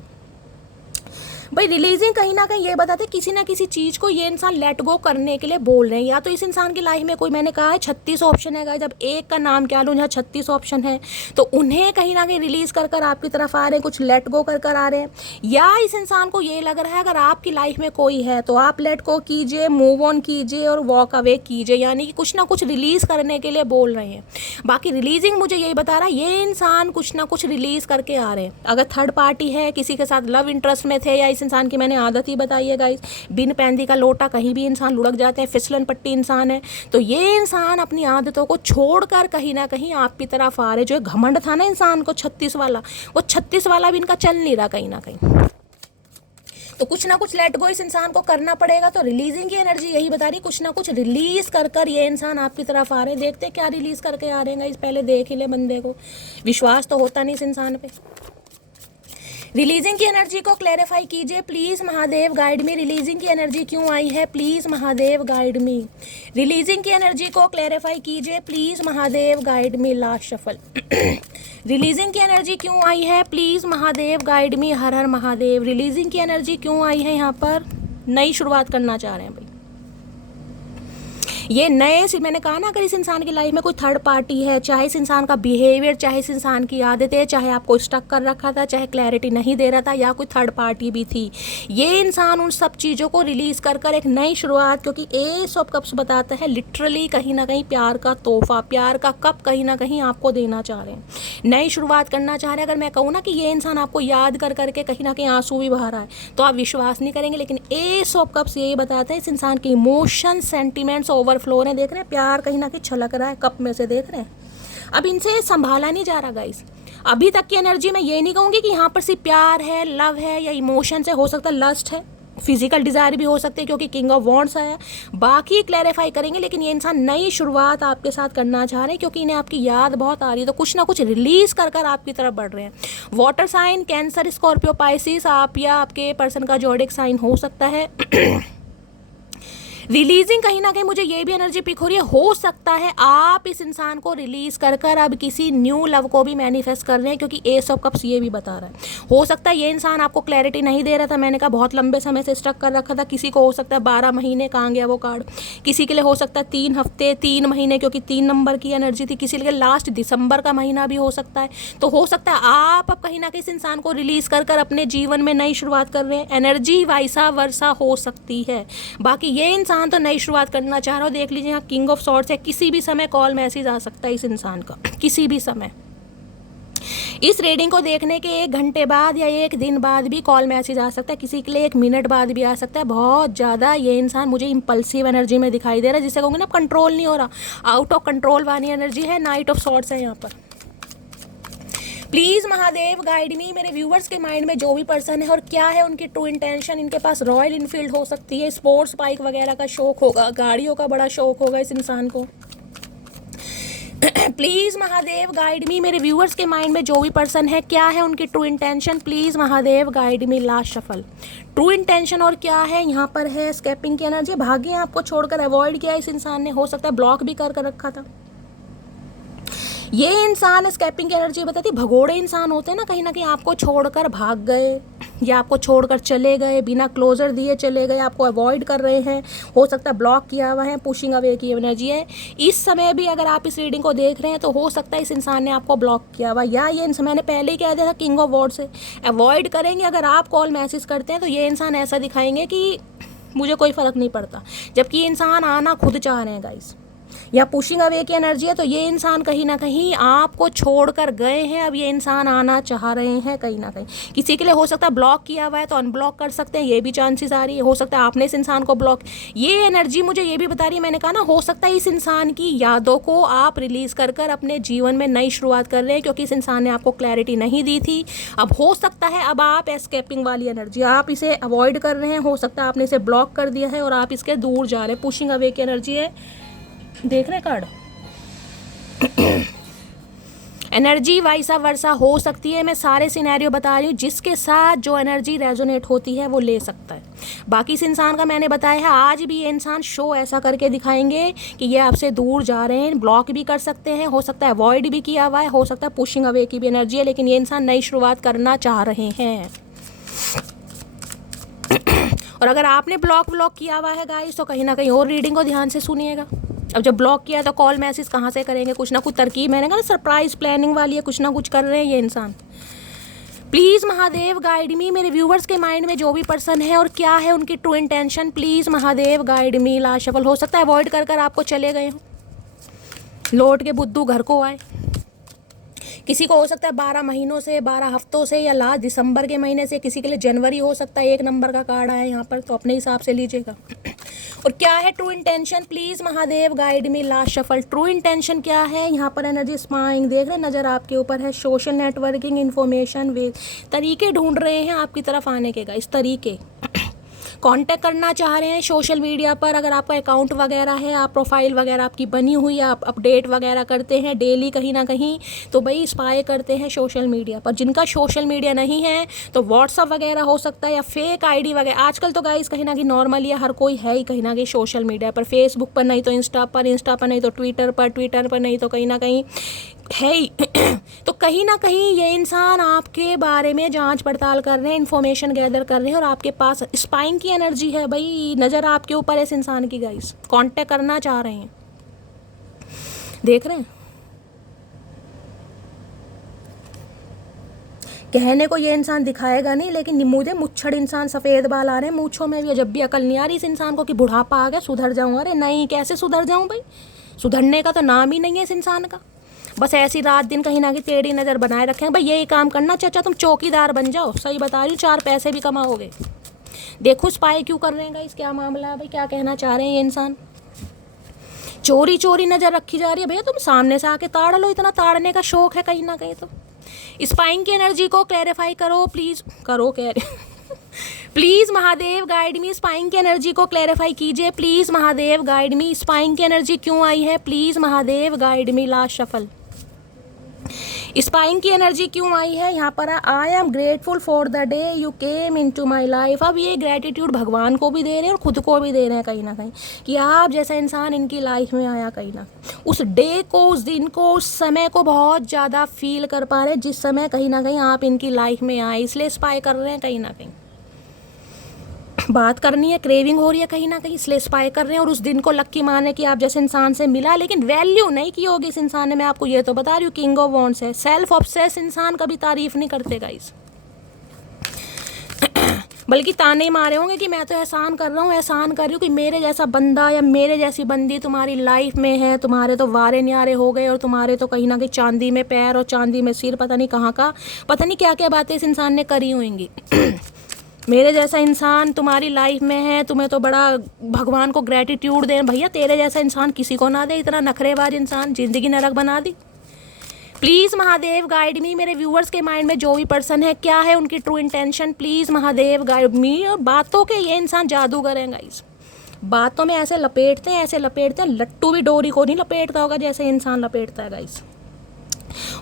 भाई रिलीजिंग कहीं ना कहीं ये बताते किसी ना किसी चीज़ को ये इंसान लेट गो करने के लिए बोल रहे हैं। या तो इस इंसान की लाइफ में कोई, मैंने कहा है 36 ऑप्शन है, जब एक का नाम क्या लूँ जहाँ 36 ऑप्शन है, तो उन्हें कहीं ना कहीं रिलीज कर कर आपकी तरफ आ रहे हैं, कुछ लेट गो कर कर आ रहे हैं। या इस इंसान को ये लग रहा है अगर आपकी लाइफ में कोई है तो आप लेट गो कीजिए, मूव ऑन कीजिए और वॉक अवे कीजिए, यानी कि कुछ ना कुछ रिलीज़ करने के लिए बोल रहे हैं। बाकी रिलीजिंग मुझे यही बता रहा है ये इंसान कुछ ना कुछ रिलीज़ करके आ रहे हैं। अगर थर्ड पार्टी है, किसी के साथ लव इंटरेस्ट में थे, या इस इंसान की मैंने आदत ही बताई है गाइस, बिन पैंदी का लोटा कहीं भी इंसान लुढ़क जाते हैं, फिसलन पट्टी इंसान है, तो ये इंसान अपनी आदतों को छोड़कर कहीं ना कहीं आपकी तरफ आ रहे। जो घमंड था ना इंसान को 36 वाला, वो 36 वाला भी इनका चल नहीं रहा कहीं ना कहीं, तो कुछ ना कुछ लेट गो इस इंसान को करना पड़ेगा। तो रिलीजिंग की एनर्जी यही बता रही, कुछ ना कुछ रिलीज कर कर ये इंसान आपकी तरफ आ रहे हैं। देखते हैं क्या रिलीज करके आ रहे हैं गाइस, पहले देख ही ले बंदे को, विश्वास तो होता नहीं इस इंसान पे। रिलीजिंग की एनर्जी को क्लैरिफाई कीजिए please Mahadev guide me. Releasing की एनर्जी क्यों आई है, please Mahadev guide me. Releasing की एनर्जी को क्लैरिफाई कीजिए please Mahadev guide me. Last shuffle, releasing की एनर्जी क्यों आई है, प्लीज़ महादेव गाइड मी। हर हर महादेव। रिलीजिंग की एनर्जी क्यों आई है, यहाँ पर नई शुरुआत करना चाह रहे हैं भाई ये नए से। मैंने कहा ना अगर इस इंसान की लाइफ में कोई थर्ड पार्टी है, चाहे इस इंसान का बिहेवियर, चाहे इस इंसान की आदतें, चाहे आपको स्टक कर रखा था, चाहे क्लैरिटी नहीं दे रहा था, या कोई थर्ड पार्टी भी थी, ये इंसान उन सब चीज़ों को रिलीज़ कर कर एक नई शुरुआत, क्योंकि एस ऑफ कप्स बताता है लिटरली कहीं ना कहीं प्यार का तोहफा, प्यार का कप कहीं ना कहीं आपको देना चाह रहे हैं, नई शुरुआत करना चाह रहे हैं। अगर मैं कहूँ ना कि ये इंसान आपको याद कर करके कहीं ना कहीं आंसू भी बहा रहा है, तो आप विश्वास नहीं करेंगे, लेकिन एस ऑफ कप्स यही बताता है इस इंसान के इमोशन, सेंटिमेंट्स ओवरफ्लो ने, देख रहे हैं प्यार कहीं ना कहीं छलक रहा है कप में से, देख रहे हैं। अब इनसे संभाला नहीं जा रहा गाइस। अभी तक की एनर्जी में ये नहीं कहूँगी कि यहाँ पर सिर्फ प्यार है, लव है, या इमोशन से, हो सकता है लस्ट है, फिजिकल डिज़ायर भी हो सकते हैं, क्योंकि किंग ऑफ वॉन्ड्स आया। बाकी क्लैरिफाई करेंगे, लेकिन ये इंसान नई शुरुआत आपके साथ करना चाह रहे हैं, क्योंकि इन्हें आपकी याद बहुत आ रही है, तो कुछ ना कुछ रिलीज़ कर कर आपकी तरफ बढ़ रहे हैं। Water sign, Cancer, Scorpio, Pisces, आप या आपके पर्सन का जोडिक साइन हो सकता है। रिलीजिंग कहीं ना कहीं मुझे ये भी एनर्जी पिक हो रही है, हो सकता है आप इस इंसान को रिलीज कर कर अब किसी न्यू लव को भी मैनिफेस्ट कर रहे हैं, क्योंकि एस ऑफ कप्स ये भी बता रहा है। हो सकता है ये इंसान आपको क्लैरिटी नहीं दे रहा था, मैंने कहा बहुत लंबे समय से स्टक कर रखा था, किसी को हो सकता है 12 महीने, कहाँ गया वो कार्ड, किसी के लिए हो सकता है 3 हफ्ते, 3 महीने, क्योंकि 3 नंबर की एनर्जी थी, किसी के लिए लास्ट दिसंबर का महीना भी हो सकता है। तो हो सकता है आप अब कहीं ना कहीं इस इंसान को रिलीज कर कर अपने जीवन में नई शुरुआत कर रहे हैं, एनर्जी वाइसा वर्षा हो सकती है। बाकी ये इंसान तो नई शुरुआत करना चाह रहा हो, देख लीजिए यहाँ किंग ऑफ सॉर्ड्स है, किसी भी समय कॉल मैसेज आ सकता है इस इंसान का, किसी भी समय। इस रीडिंग को देखने के 1 घंटे बाद या 1 दिन बाद भी कॉल मैसेज आ सकता है, किसी के लिए 1 मिनट बाद भी आ सकता है। बहुत ज़्यादा ये इंसान मुझे इंपल्सिव एनर्जी में दिखाई दे रहा है, जिसे कहूँगी ना कंट्रोल नहीं हो रहा, आउट ऑफ कंट्रोल वाली एनर्जी है। नाइट ऑफ सॉर्ड्स है यहाँ पर। प्लीज़ महादेव गाइड मी, मेरे व्यूवर्स के माइंड में जो भी पर्सन है और क्या है उनकी ट्रू इंटेंशन। इनके पास रॉयल इनफील्ड हो सकती है, स्पोर्ट्स बाइक वगैरह का शौक होगा, गाड़ियों का बड़ा शौक होगा इस इंसान को। प्लीज़ महादेव गाइड मी, मेरे व्यूवर्स के माइंड में जो भी पर्सन है क्या है उनकी true intention. Please Mahadev guide me. Last shuffle, true intention और क्या है यहाँ पर है। स्केपिंग की एनर्जी, भागे आपको छोड़कर, अवॉइड किया इस इंसान ने, हो सकता है ब्लॉक भी कर रखा था। ये इंसान स्केपिंग की एनर्जी बताती, भगोड़े इंसान होते हैं ना, कहीं ना कहीं आपको छोड़कर भाग गए या आपको छोड़कर चले गए, बिना क्लोजर दिए चले गए, आपको अवॉइड कर रहे हैं, हो सकता है ब्लॉक किया हुआ है, पुशिंग अवे की एनर्जी है। इस समय भी अगर आप इस रीडिंग को देख रहे हैं तो हो सकता है इस इंसान ने आपको ब्लॉक किया हुआ, या ये इंसान, मैंने पहले ही कह दिया था किंग ऑफ वॉर्ड्स से अवॉइड करेंगे। अगर आप कॉल मैसेज करते हैं तो ये इंसान ऐसा दिखाएंगे कि मुझे कोई फ़र्क नहीं पड़ता, जबकि ये इंसान आना खुद चाह रहे हैं गाइस। या पुशिंग अवे की एनर्जी है, तो ये इंसान कहीं ना कहीं आपको छोड़कर गए हैं, अब ये इंसान आना चाह रहे हैं कहीं ना कहीं। किसी के लिए हो सकता है ब्लॉक किया हुआ है तो अनब्लॉक कर सकते हैं, ये भी चांसेस आ रही है। हो सकता है आपने इस इंसान को ब्लॉक, ये एनर्जी मुझे ये भी बता रही है, मैंने कहा ना, हो सकता है इस इंसान की यादों को आप रिलीज़ कर कर अपने जीवन में नई शुरुआत कर रहे हैं, क्योंकि इस इंसान ने आपको क्लैरिटी नहीं दी थी। अब हो सकता है अब आप एस्केपिंग वाली एनर्जी, आप इसे अवॉइड कर रहे हैं, हो सकता है आपने इसे ब्लॉक कर दिया है और आप इसके दूर जा रहे हैं। पुशिंग अवे की एनर्जी है, देख रहे कार्ड। एनर्जी वाइसा वर्सा हो सकती है, मैं सारे सिनेरियो बता रही हूँ, जिसके साथ जो एनर्जी रेजोनेट होती है वो ले सकता है। बाकी इस इंसान का मैंने बताया है, आज भी ये इंसान शो ऐसा करके दिखाएंगे कि ये आपसे दूर जा रहे हैं, ब्लॉक भी कर सकते हैं, हो सकता है अवॉइड भी किया हुआ है, हो सकता है पुशिंग अवे की भी एनर्जी है, लेकिन ये इंसान नई शुरुआत करना चाह रहे हैं। और अगर आपने ब्लॉक किया हुआ है गाइस, तो कहीं ना कहीं और रीडिंग को ध्यान से सुनिएगा। अब जब ब्लॉक किया है तो कॉल मैसेज कहाँ से करेंगे, कुछ ना कुछ तरकीब, मैंने कहा ना सरप्राइज प्लानिंग वाली है, कुछ ना कुछ कर रहे हैं ये इंसान। प्लीज़ महादेव गाइड मी, मेरे व्यूवर्स के माइंड में जो भी पर्सन है और क्या है उनकी true intention, please Mahadev guide me. Last shuffle हो सकता है अवॉइड कर कर आपको चले गए हो, लौट के बुद्धू घर को आए। किसी को हो सकता है 12 महीनों से, 12 हफ्तों से, या लास्ट दिसंबर के महीने से, किसी के लिए जनवरी हो सकता है। 1 नंबर का कार्ड आया यहाँ पर, तो अपने हिसाब से लीजिएगा। और क्या है true intention, please Mahadev guide me. Last shuffle, true intention क्या है यहाँ पर। एनर्जी स्पाइंग देख रहे हैं, नज़र आपके ऊपर है। सोशल नेटवर्किंग, इन्फॉर्मेशन, वे तरीके ढूंढ रहे हैं आपकी तरफ आने के, इस तरीके कांटेक्ट करना चाह रहे हैं सोशल मीडिया पर। अगर आपका अकाउंट वगैरह है, आप प्रोफाइल वगैरह आपकी बनी हुई है, आप अपडेट वगैरह करते हैं डेली कहीं ना कहीं, तो भाई स्पाई करते हैं सोशल मीडिया पर। जिनका सोशल मीडिया नहीं है तो व्हाट्सअप वगैरह हो सकता है, या फेक आईडी वगैरह। आजकल तो गाइस कहीं ना कहीं नॉर्मली है, हर कोई है ही कहीं ना कहीं सोशल मीडिया पर, फेसबुक पर नहीं तो इंस्टा पर, इंस्टा पर नहीं तो ट्विटर पर नहीं तो कहीं ना कहीं है ही। तो कहीं ना कहीं ये इंसान आपके बारे में जांच पड़ताल कर रहे हैं, इन्फॉर्मेशन गैदर कर रहे हैं, और आपके पास स्पाइंग की एनर्जी है भाई, नज़र आपके ऊपर है इस इंसान की गाइस। कांटेक्ट करना चाह रहे हैं, देख रहे हैं। कहने को ये इंसान दिखाएगा नहीं, लेकिन मुझे मुच्छड़ इंसान, सफ़ेद बाल आ रहे हैं मूंछों में भी। जब भी अकल नहीं आ रही इस इंसान को कि बुढ़ापा आ गया, सुधर जाऊँ। अरे नहीं, कैसे सुधर जाऊँ भाई, सुधरने का तो नाम ही नहीं है इस इंसान का। बस ऐसी रात दिन कहीं ना कहीं टेढ़ी नज़र बनाए रखें। भाई यही काम करना, चाचा तुम चौकीदार बन जाओ, सही बता रही हूँ, 4 पैसे भी कमाओगे। देखो स्पाई क्यों कर रहे हैं गाइस, क्या मामला है भाई, क्या कहना चाह रहे हैं ये इंसान। चोरी चोरी नज़र रखी जा रही है भैया, तुम सामने से आके ताड़ लो, इतना ताड़ने का शौक है कहीं ना कहीं। तो स्पाइंग की एनर्जी को क्लैरिफाई करो प्लीज़, करो कह रहे please Mahadev guide me, spying की एनर्जी को क्लैरिफाई कीजिए please Mahadev guide me. Spying की एनर्जी क्यों आई है, please Mahadev guide me. Last shuffle, spying की एनर्जी क्यों आई है यहाँ पर। I am grateful for the day you came into my life. अब ये ग्रेटिट्यूड भगवान को भी दे रहे हैं और खुद को भी दे रहे हैं कहीं ना कहीं, कि आप जैसा इंसान इनकी लाइफ में आया, कहीं ना उस डे को, उस दिन को, उस समय को बहुत ज़्यादा फील कर पा रहे हैं, जिस समय कहीं ना कहीं आप इनकी लाइफ में आए, इसलिए स्पाई कर रहे हैं। कहीं ना कहीं बात करनी है, क्रेविंग हो रही है कहीं ना कहीं, इसलिए स्पाई कर रहे हैं। और उस दिन को लक्की माने कि आप जैसे इंसान से मिला, लेकिन वैल्यू नहीं की होगी इस इंसान ने, मैं आपको ये तो बता रही हूँ। किंग ऑफ वॉन्ड्स है, सेल्फ ऑब्सेस इंसान कभी तारीफ नहीं करते गाइस, बल्कि ताने मारे होंगे कि मैं तो एहसान कर रहा हूँ, एहसान कर रही हूँ कि मेरे जैसा बंदा या मेरे जैसी बंदी तुम्हारी लाइफ में है। तुम्हारे तो वारे न्यारे हो गए, और तुम्हारे तो कहीं ना कहीं चांदी में पैर और चांदी में सिर, पता नहीं कहाँ का, पता नहीं क्या क्या बातें इस इंसान ने करी होंगी। मेरे जैसा इंसान तुम्हारी लाइफ में है, तुम्हें तो बड़ा भगवान को ग्रेटिट्यूड दे। भैया तेरे जैसा इंसान किसी को ना दे, इतना नखरेबाज इंसान, ज़िंदगी नरक बना दी। प्लीज़ महादेव गाइड मी, मेरे व्यूअर्स के माइंड में जो भी पर्सन है, क्या है उनकी true intention, please Mahadev guide मी। और बातों के ये इंसान जादूगर हैं गाइस, बातों में ऐसे लपेटते हैं, लट्टू भी डोरी को नहीं लपेटता होगा जैसे इंसान लपेटता है गाइस।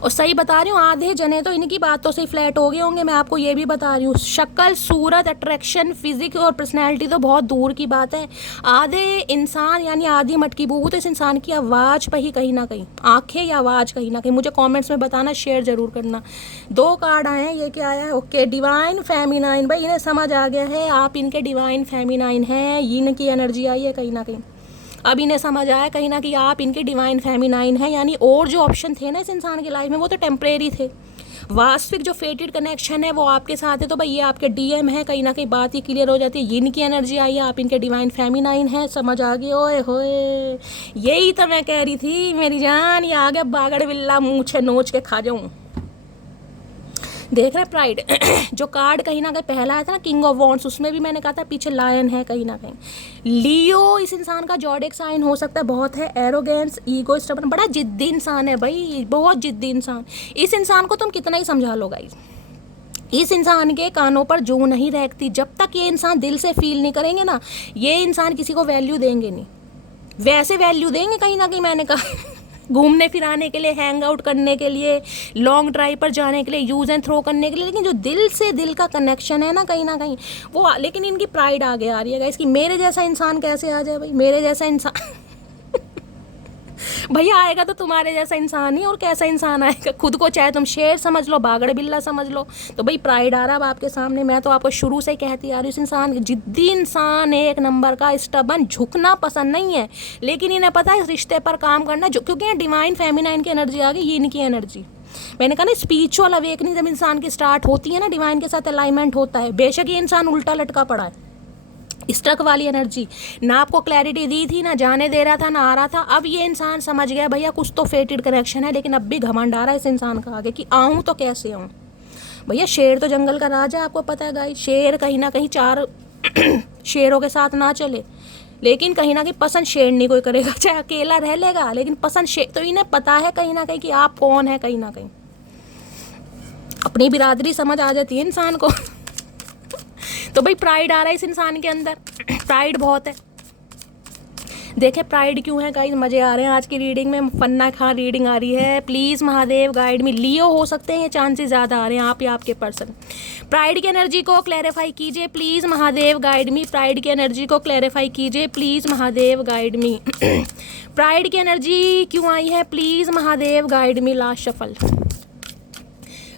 और सही बता रही हूँ, आधे जने तो इनकी बातों से ही फ्लैट हो गए होंगे, मैं आपको ये भी बता रही हूँ। शक्ल, सूरत, अट्रैक्शन, फिजिक्स और पर्सनैलिटी तो बहुत दूर की बात है। आधे इंसान यानी आधी मटकी बूबू तो इस इंसान की आवाज़ पर ही कहीं ना कहीं, आंखें या आवाज़ कहीं ना कहीं। मुझे कमेंट्स में बताना, शेयर ज़रूर करना। 2 कार्ड आए हैं, ये क्या आया है, ओके डिवाइन फेमिनाइन। भाई इन्हें समझ आ गया है आप इनके डिवाइन फेमिनाइन हैं, इनकी एनर्जी आई है कहीं ना कहीं। अब इन्हें समझ आया कहीं ना कि आप इनके डिवाइन फेमिनाइन हैं, यानी और जो ऑप्शन थे ना इस इंसान की लाइफ में वो तो टेम्परेरी थे। वास्तविक जो फेटेड कनेक्शन है वो आपके साथ है, तो भाई ये आपके डीएम है, कहीं ना कहीं बात ही क्लियर हो जाती है। यिन की एनर्जी आई है, आप इनके डिवाइन फेमिनाइन है, समझ आ गई। ओए होए, यही तो मैं कह रही थी मेरी जान, ये आ गया बागड़ बिल्ला, मूछे नोच के खा जाऊं। देख रहे प्राइड जो कार्ड कहीं ना कहीं पहला आया था ना, किंग ऑफ वॉन्ड्स, उसमें भी मैंने कहा था पीछे लायन है कहीं ना कहीं। लियो इस इंसान का जॉडिक साइन हो सकता है, बहुत है एरोगेंस, ईगो, स्टबर्न, बड़ा जिद्दी इंसान है भाई, बहुत जिद्दी इंसान। इस इंसान को तुम कितना ही समझा लो गाइस, इस इंसान के कानों पर जूं नहीं रहती। जब तक ये इंसान दिल से फील नहीं करेंगे ना, ये इंसान किसी को वैल्यू देंगे नहीं। वैसे वैल्यू देंगे कहीं ना कहीं, मैंने कहा घूमने फिराने के लिए, हैंग आउट करने के लिए, लॉन्ग ड्राइव पर जाने के लिए, यूज़ एंड थ्रो करने के लिए, लेकिन जो दिल से दिल का कनेक्शन है ना कहीं ना कहीं वो, लेकिन इनकी प्राइड आगे आ रही है इसकी, मेरे जैसा इंसान कैसे आ जाए भाई, मेरे जैसा इंसान भैया आएगा तो तुम्हारे जैसा इंसान ही, और कैसा इंसान आएगा। खुद को चाहे तुम शेर समझ लो, बागड़ बिल्ला समझ लो, तो भाई प्राइड आ रहा है आपके सामने। मैं तो आपको शुरू से ही कहती आ रही हूँ, इस इंसान जिद्दी इंसान है, एक नंबर का, स्टबर्न, झुकना पसंद नहीं है, लेकिन इन्हें पता है इस रिश्ते पर काम करना, जो क्योंकि ये डिवाइन फेमिनाइन की एनर्जी आ गई, ये इनकी एनर्जी। मैंने कहा ना स्पिरिचुअल अवेकनिंग जब इंसान की स्टार्ट होती है ना, डिवाइन के साथ अलाइनमेंट होता है। बेशक ये इंसान उल्टा लटका पड़ा है, स्ट्रक वाली एनर्जी, ना आपको क्लैरिटी दी थी, ना जाने दे रहा था, ना आ रहा था। अब ये इंसान समझ गया भैया कुछ तो फेटेड कनेक्शन है, लेकिन अब भी घमंड आ रहा है इस इंसान का आगे कि आऊँ तो कैसे आऊँ। भैया शेर तो जंगल का राजा है, आपको पता है गाइस। शेर कहीं ना कहीं 4 शेरों के साथ ना चले, लेकिन कहीं ना कहीं पसंद शेर नहीं कोई करेगा, चाहे अकेला रह लेगा, लेकिन पसंद शेर। तो इन्हें पता है कहीं ना कहीं कि आप कौन है, कहीं ना कहीं अपनी बिरादरी समझ आ जाती है इंसान को तो भाई प्राइड आ रहा है इस इंसान के अंदर, प्राइड बहुत है। देखें प्राइड क्यों है गाइस, मजे आ रहे हैं आज की रीडिंग में, फन्ना खां रीडिंग आ रही है। Please Mahadev guide me. Leo हो सकते हैं, ये चांसेस ज़्यादा आ रहे हैं, आप या आपके पर्सन। प्राइड की एनर्जी को क्लैरिफाई कीजिए please Mahadev guide me. Pride की एनर्जी को क्लैरिफाई कीजिए please Mahadev guide me. Pride की एनर्जी क्यों आई है, please Mahadev guide me. Last shuffle.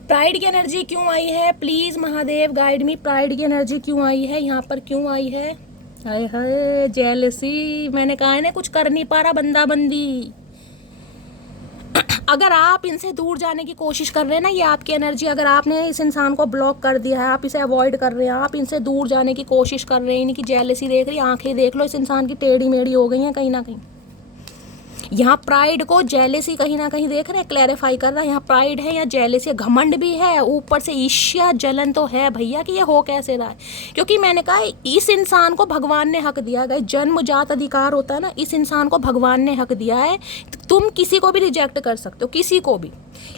Pride की एनर्जी क्यों आई है, please Mahadev guide me. Pride की एनर्जी क्यों आई है, यहाँ पर क्यों आई है। हाय हाय जेलसी, मैंने कहा है ना कुछ कर नहीं पा रहा बंदा बंदी। अगर आप इनसे दूर जाने की कोशिश कर रहे हैं ना, ये आपकी एनर्जी, अगर आपने इस इंसान को ब्लॉक कर दिया है, आप इसे अवॉइड कर रहे हैं, आप इनसे दूर जाने की कोशिश कर रहे हैं, इनकी जेलसी देख रही, आंखें देख लो इस इंसान की टेढ़ी मेढ़ी हो गई हैं कहीं ना कहीं। यहाँ प्राइड को जेलेसी कहीं ना कहीं देख रहे हैं, क्लैरिफाई कर रहा है, यहाँ प्राइड है या जेलेसी, घमंड भी है, ऊपर से ईर्ष्या जलन तो है भैया कि ये हो कैसे रहा है। क्योंकि मैंने कहा इस इंसान को भगवान ने हक दिया है, जन्मजात अधिकार होता है ना, इस इंसान को भगवान ने हक दिया है। तुम किसी को भी रिजेक्ट कर सकते हो, किसी को भी,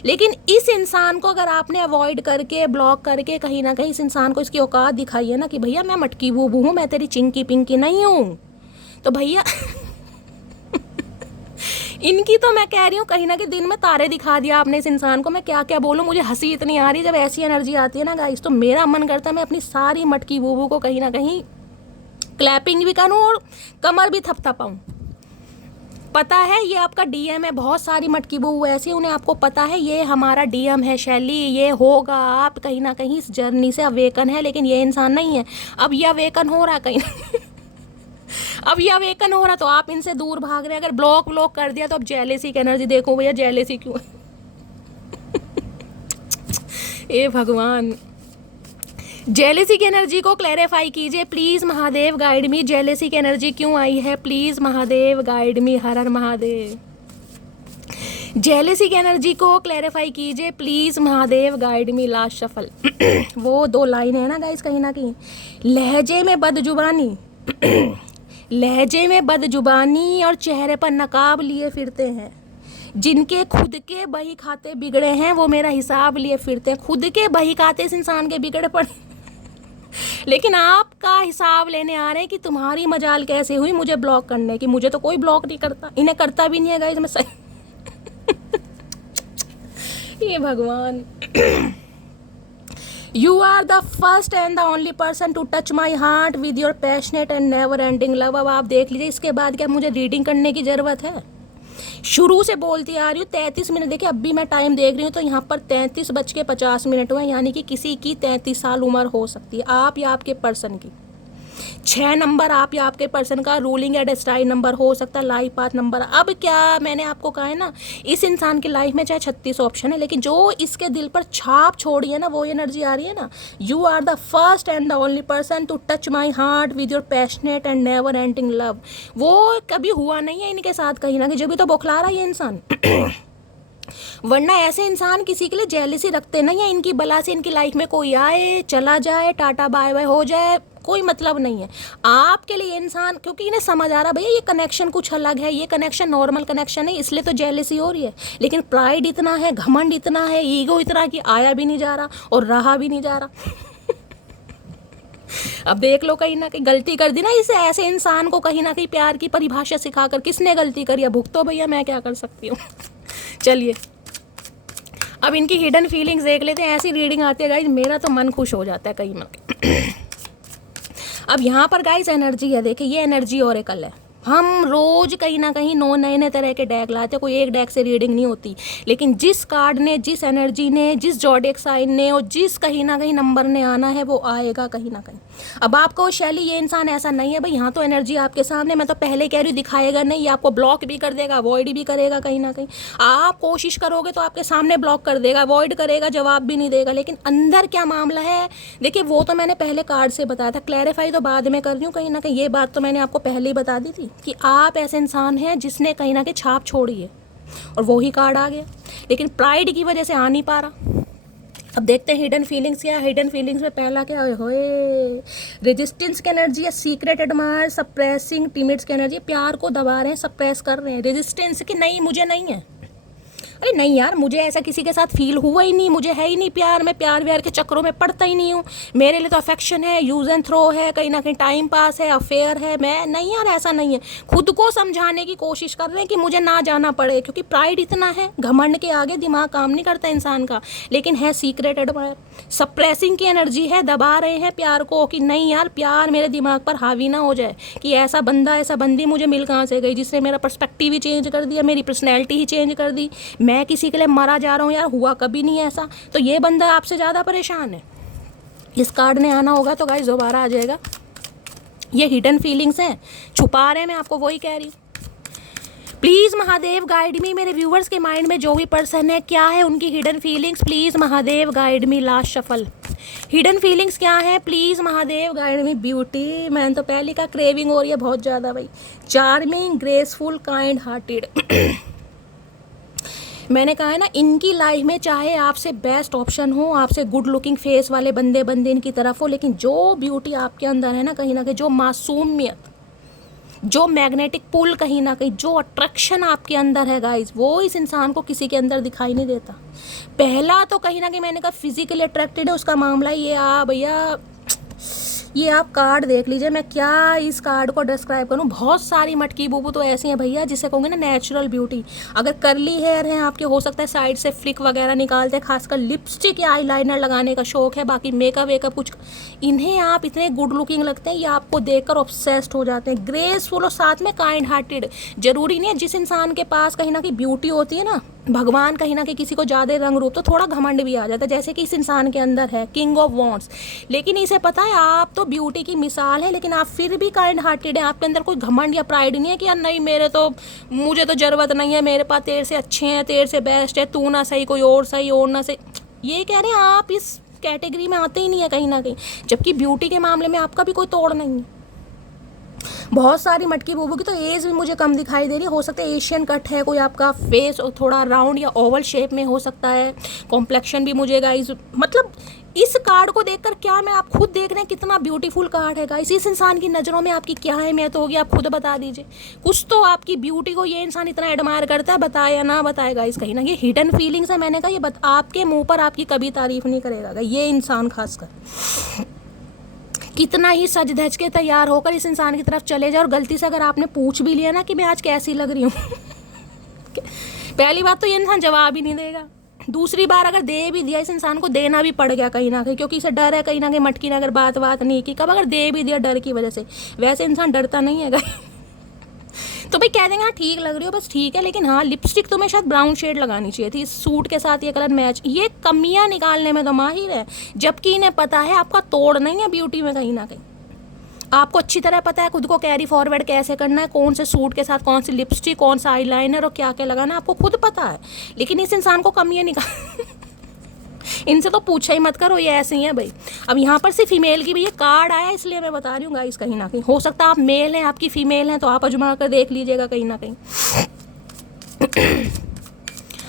लेकिन इस इंसान को अगर आपने अवॉइड करके, ब्लॉक करके, कहीं ना कहीं इस इंसान को इसकी औकात दिखाई है ना कि भैया मैं मटकी बूबू हूँ, मैं तेरी चिंकी पिंकी नहीं हूँ, तो भैया इनकी तो मैं कह रही हूँ कहीं ना कहीं दिन में तारे दिखा दिया आपने इस इंसान को। मैं क्या क्या बोलूँ, मुझे हंसी इतनी आ रही है जब ऐसी एनर्जी आती है ना गाइस, तो मेरा मन करता है मैं अपनी सारी मटकी बूबू को कहीं ना कहीं क्लैपिंग भी करूँ और कमर भी थपथपाऊँ। पता है ये आपका डीएम है, बहुत सारी मटकी बूबू ऐसी, उन्हें आपको पता है ये हमारा डीएम है शैली, ये होगा, आप कहीं ना कहीं इस जर्नी से अवेकन है, लेकिन ये इंसान नहीं है। अब ये अवेकन हो रहा कहीं अब ये अवेकन हो रहा तो आप इनसे दूर भाग रहे हैं। अगर ब्लॉक कर दिया तो अब जेलेसी की एनर्जी देखो भैया, जेलेसी क्यों ए भगवान, जेलेसी की एनर्जी को क्लैरिफाई कीजिए please Mahadev guide me. Jealousy की एनर्जी क्यों आई है, प्लीज महादेव गाइड मी। हर हर महादेव। जेलेसी की एनर्जी को क्लैरिफाई कीजिए please Mahadev guide me. Last shuffle. वो 2 लाइन है ना गाइस, कहीं ना कहीं लहजे में बदजुबानी लहजे में बदजुबानी और चेहरे पर नकाब लिए फिरते हैं। जिनके खुद के बही खाते बिगड़े हैं वो मेरा हिसाब लिए फिरते हैं। खुद के बही खाते इस इंसान के बिगड़े पड़े लेकिन आपका हिसाब लेने आ रहे हैं कि तुम्हारी मजाल कैसे हुई मुझे ब्लॉक करने की। मुझे तो कोई ब्लॉक नहीं करता, इन्हें करता भी नहीं है गाइस, मैं सही ये भगवान You are the first and the only person to touch my heart with your passionate and never ending love। अब आप देख लीजिए इसके बाद क्या मुझे रीडिंग करने की ज़रूरत है। शुरू से बोलती आ रही हूँ 33 मिनट। देखिए अभी मैं टाइम देख रही हूँ तो यहाँ पर 33:50 हुए, यानी कि किसी की 33 साल उम्र हो सकती है, आप या आपके पर्सन की। 6 नंबर आप या आपके पर्सन का रूलिंग या डेस्टाइन नंबर हो सकता है, लाइफ पाथ नंबर। अब क्या मैंने आपको कहा है ना, इस इंसान की लाइफ में चाहे 36 ऑप्शन है, लेकिन जो इसके दिल पर छाप छोड़ी है ना, वो एनर्जी आ रही है ना, you are the first and the only person to touch my heart with your passionate and never ending love. वो कभी हुआ नहीं है इनके साथ कहीं ना कहीं, जब भी तो बौखला रहा है ये इंसान। वरना ऐसे इंसान किसी के लिए जेलसी रखते नहीं है, इनकी बला से इनकी लाइफ में कोई आए चला जाए, टाटा बाय बाय हो जाए, कोई मतलब नहीं है आपके लिए इंसान, क्योंकि इन्हें समझ आ रहा भैया ये कनेक्शन कुछ अलग है, ये कनेक्शन नॉर्मल कनेक्शन है, इसलिए तो जेलसी हो रही है। लेकिन प्राइड इतना है, घमंड इतना है, ईगो इतना कि आया भी नहीं जा रहा और रहा भी नहीं जा रहा। अब देख लो कहीं ना कहीं गलती कर दी ना इसे, ऐसे इंसान को कहीं ना कहीं प्यार की परिभाषा सिखाकर किसने गलती करी है, भुगतो भैया, मैं क्या कर सकती हूँ। चलिए अब इनकी हिडन फीलिंग्स देख लेते हैं। ऐसी रीडिंग आती है गाइज, मेरा तो मन खुश हो जाता है कहीं ना कहीं। अब यहाँ पर गाइज एनर्जी है, देखिए ये एनर्जी ओरेकल है। हम रोज कहीं ना कहीं नए नए तरह के डेक लाते हैं, कोई एक डेक से रीडिंग नहीं होती, लेकिन जिस कार्ड ने, जिस एनर्जी ने, जिस जॉडिक साइन ने और जिस कहीं ना कहीं नंबर ने आना है वो आएगा कहीं ना कहीं। अब आपको शैली ये इंसान ऐसा नहीं है भाई, यहाँ तो एनर्जी आपके सामने, मैं तो पहले कह रही हूँ दिखाएगा नहीं, ये आपको ब्लॉक भी कर देगा, अवॉइड भी करेगा कहीं ना कहीं। आप कोशिश करोगे तो आपके सामने ब्लॉक कर देगा, अवॉइड करेगा, जवाब भी नहीं देगा, लेकिन अंदर क्या मामला है देखिए वो तो मैंने पहले कार्ड से बताया था, क्लैरिफाई तो बाद में कर रही हूँ कहीं ना कहीं। ये बात तो मैंने आपको पहले ही बता दी थी कि आप ऐसे इंसान हैं जिसने कहीं ना कहीं छाप छोड़ी है, और वो ही कार्ड आ गया, लेकिन प्राइड की वजह से आ नहीं पा रहा। अब देखते हैं हिडन फीलिंग्स क्या है। हिडन फीलिंग्स में पहला क्या होए, रेजिस्टेंस की एनर्जी है, सीक्रेट एडमायर, सप्रेसिंग टिमिड्स की एनर्जी, प्यार को दबा रहे हैं, सप्रेस कर रहे हैं। रेजिस्टेंस की नहीं, मुझे नहीं है, अरे नहीं यार, मुझे ऐसा किसी के साथ फील हुआ ही नहीं, मुझे है ही नहीं प्यार, मैं प्यार व्यार के चक्करों में पड़ता ही नहीं हूँ, मेरे लिए तो अफेक्शन है, यूज एंड थ्रो है, कहीं ना कहीं टाइम पास है, अफेयर है, मैं नहीं यार ऐसा नहीं है। खुद को समझाने की कोशिश कर रहे हैं कि मुझे ना जाना पड़े, क्योंकि प्राइड इतना है, घमंड के आगे दिमाग काम नहीं करता इंसान का, लेकिन है सीक्रेट एडमायर। सप्रेसिंग की एनर्जी है, दबा रहे हैं प्यार को कि नहीं यार प्यार मेरे दिमाग पर हावी ना हो जाए, कि ऐसा बंदा ऐसा बंदी मुझे मिल कहाँ से गई जिसने मेरा पर्सपेक्टिव ही चेंज कर दिया, मेरी पर्सनैलिटी ही चेंज कर दी, मैं किसी के लिए मरा जा रहा हूँ यार, हुआ कभी नहीं ऐसा। तो ये बंदा आपसे ज़्यादा परेशान है, इस कार्ड ने आना होगा तो गाइस दोबारा आ जाएगा। ये हिडन फीलिंग्स हैं, छुपा रहे हैं, मैं आपको वही कह रही हूँ। प्लीज़ महादेव गाइड मी, मेरे व्यूवर्स के माइंड में जो भी पर्सन है क्या है उनकी hidden feelings, please Mahadev guide me. Last shuffle, hidden feelings क्या है, please Mahadev guide me. Beauty, मैंने तो पहले का क्रेविंग हो रही है बहुत ज़्यादा भाई। Charming, graceful, kind hearted. मैंने कहा है ना, इनकी लाइफ में चाहे आपसे बेस्ट ऑप्शन हो, आपसे गुड लुकिंग फेस वाले बंदे इनकी तरफ हो, लेकिन जो ब्यूटी आपके अंदर है ना कहीं ना कहीं, जो मासूमियत, जो मैग्नेटिक पुल कहीं ना कहीं, जो अट्रैक्शन आपके अंदर है गाइस, वो इस इंसान को किसी के अंदर दिखाई नहीं देता। पहला तो कहीं ना कहीं मैंने कहा फिजिकली अट्रैक्टेड है, उसका मामला ये भैया, ये आप कार्ड देख लीजिए, मैं क्या इस कार्ड को डिस्क्राइब करूं। बहुत सारी मटकी बूबू तो ऐसी हैं भैया जिसे कहूँगे ना नेचुरल ब्यूटी। अगर करली हेयर है आपके, हो सकता है साइड से फ्लिक वगैरह निकालते हैं, खासकर लिपस्टिक या आईलाइनर लगाने का शौक है, बाकी मेकअप वेकअप कुछ, इन्हें आप इतने गुड लुकिंग लगते हैं, ये आपको देखकर ऑब्सेस्ड हो जाते हैं। ग्रेसफुल और साथ में काइंड हार्टेड। जरूरी नहीं है जिस इंसान के पास कहीं ना कहीं ब्यूटी होती है ना, भगवान कहीं ना कहीं किसी को ज़्यादा रंग रूप, तो थोड़ा घमंड भी आ जाता है, जैसे कि इस इंसान के अंदर है किंग ऑफ वॉन्ड्स। लेकिन इसे पता है आप तो ब्यूटी की मिसाल है, लेकिन आप फिर भी काइंड हार्टेड है, आपके अंदर कोई घमंड या प्राइड नहीं है कि यार नहीं मुझे तो जरूरत नहीं है, मेरे पास तेरे से अच्छे हैं, तेरे से बेस्ट है, तू ना सही कोई और सही, और ना सही। ये कह रहे हैं आप इस कैटेगरी में आते ही नहीं है कहीं ना कहीं, जबकि ब्यूटी के मामले में आपका भी कोई तोड़ नहीं है। बहुत सारी मटकी बूबू की तो एज भी मुझे कम दिखाई दे रही है, हो सकता है एशियन कट है, कोई आपका फेस थोड़ा राउंड या ओवल शेप में हो सकता है, कॉम्प्लेक्शन भी मुझे गाइस, मतलब इस कार्ड को देखकर क्या मैं, आप खुद देख रहे हैं कितना ब्यूटीफुल कार्ड है गाइस। इस इंसान की नज़रों में आपकी क्या अहमियत होगी, आप खुद बता दीजिए। कुछ तो आपकी ब्यूटी को ये इंसान इतना एडमायर करता है, बताए या ना बताए गाइस, कहीं ना ये हिडन फीलिंग्स है। मैंने कहा ये आपके मुँह पर आपकी कभी तारीफ नहीं करेगा ये इंसान, खासकर कितना ही सज धज के तैयार होकर इस इंसान की तरफ चले जाए, और गलती से अगर आपने पूछ भी लिया ना कि मैं आज कैसी लग रही हूँ, पहली बात तो ये इंसान जवाब ही नहीं देगा, दूसरी बार अगर दे भी दिया, इस इंसान को देना भी पड़ गया कहीं ना कहीं, क्योंकि इसे डर है कहीं ना कहीं मटकी ने अगर बात नहीं की, कब अगर दे भी दिया डर की वजह से, वैसे इंसान डरता नहीं है तो भाई कह देंगे हाँ ठीक लग रही हो, बस ठीक है, लेकिन हाँ लिपस्टिक तुम्हें शायद ब्राउन शेड लगानी चाहिए थी, इस सूट के साथ ये कलर मैच। ये कमियां निकालने में तो माहिर है, जबकि इन्हें पता है आपका तोड़ नहीं है ब्यूटी में कहीं ना कहीं। आपको अच्छी तरह पता है खुद को कैरी फॉरवर्ड कैसे करना है, कौन से सूट के साथ कौन सी लिपस्टिक, कौन सा आईलाइनर और क्या क्या लगाना है, आपको खुद पता है। लेकिन इस इंसान को कम ये निकाल इनसे तो पूछा ही मत करो, ये ऐसे ही है भाई। अब यहाँ पर सिर्फ फीमेल की भी ये कार्ड आया इसलिए मैं बता रही हूँ गाइस, कहीं ना कहीं हो सकता है आप मेल हैं, आपकी फीमेल हैं, तो आप आजमा कर देख लीजिएगा कहीं ना कहीं।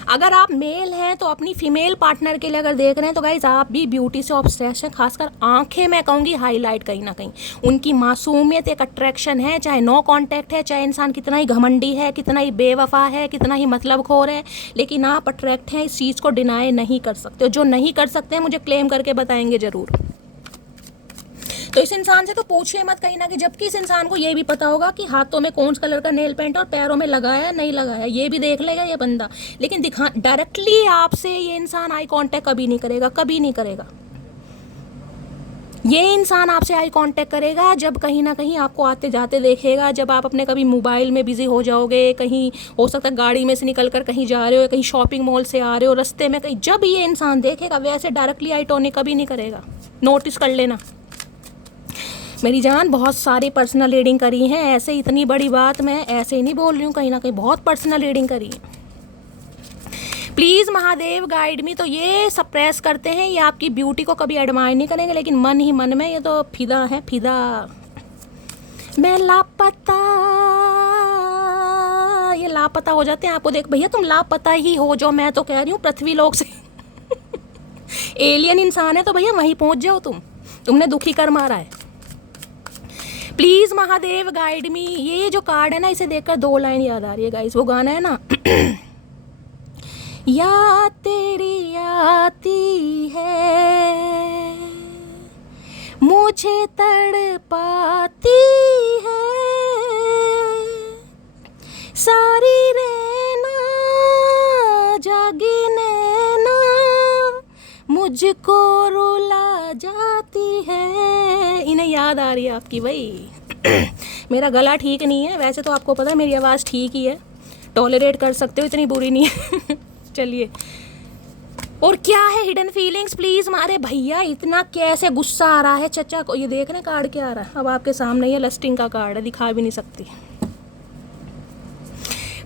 अगर आप मेल हैं तो अपनी फीमेल पार्टनर के लिए अगर देख रहे हैं तो गाइज आप भी ब्यूटी से ऑब्सेस्ड हैं, खासकर आंखें मैं कहूँगी हाईलाइट कहीं ना कहीं। उनकी मासूमियत एक अट्रैक्शन है, चाहे नो कांटेक्ट है, चाहे इंसान कितना ही घमंडी है, कितना ही बेवफा है, कितना ही मतलब खोर है, लेकिन आप अट्रैक्ट हैं, इस चीज़ को डिनाई नहीं कर सकते। जो नहीं कर सकते हैं मुझे क्लेम करके बताएंगे ज़रूर। तो इस इंसान से तो पूछिए मत कहीं ना कि, जबकि इस इंसान को ये भी पता होगा कि हाथों में कौन सा कलर का नेल पेंट और पैरों में लगाया नहीं लगाया, ये भी देख लेगा ये बंदा। लेकिन दिखा डायरेक्टली आपसे ये इंसान आई कांटेक्ट कभी नहीं करेगा, कभी नहीं करेगा। ये इंसान आपसे आई कांटेक्ट करेगा जब कहीं ना कहीं आपको आते जाते देखेगा, जब आप अपने कभी मोबाइल में बिजी हो जाओगे, कहीं हो सकता है गाड़ी में से निकल कर कहीं जा रहे हो, कहीं शॉपिंग मॉल से आ रहे हो, रास्ते में कहीं, जब ये इंसान देखेगा, वैसे डायरेक्टली आई टोनिक कभी नहीं करेगा। नोटिस कर लेना मेरी जान। बहुत सारी पर्सनल रीडिंग करी हैं, ऐसे इतनी बड़ी बात मैं ऐसे ही नहीं बोल रही हूँ, कहीं ना कहीं बहुत पर्सनल रीडिंग करी है। प्लीज़ महादेव गाइड मी। तो ये सप्रेस करते हैं, ये आपकी ब्यूटी को कभी एडमायर नहीं करेंगे, लेकिन मन ही मन में ये तो फिदा है, फिदा। मैं लापता, ये लापता हो जाते हैं आपको देख, भैया तुम लापता ही हो जो, मैं तो कह रही हूँ पृथ्वी लोक से एलियन इंसान है तो भैया वहीं पहुँच जाओ, तुमने दुखी कर मारा है। प्लीज़ महादेव गाइड मी। ये जो कार्ड है ना, इसे देखकर दो लाइन याद आ रही है गाइस, वो गाना है ना याद तेरी आती है, मुझे तड़पाती है, सारी रहना जागी नैना, मुझको रुला जाती है। इन्हें याद आ रही है आपकी भाई मेरा गला ठीक नहीं है, वैसे तो आपको पता है मेरी आवाज़ ठीक ही है, टॉलरेट कर सकते हो, इतनी बुरी नहीं है चलिए, और क्या है हिडन फीलिंग्स प्लीज़। मारे भैया इतना कैसे गुस्सा आ रहा है चचा को, ये देख रहे कार्ड क्या आ रहा है, अब आपके सामने ये लस्टिंग का कार्ड है, दिखा भी नहीं सकती।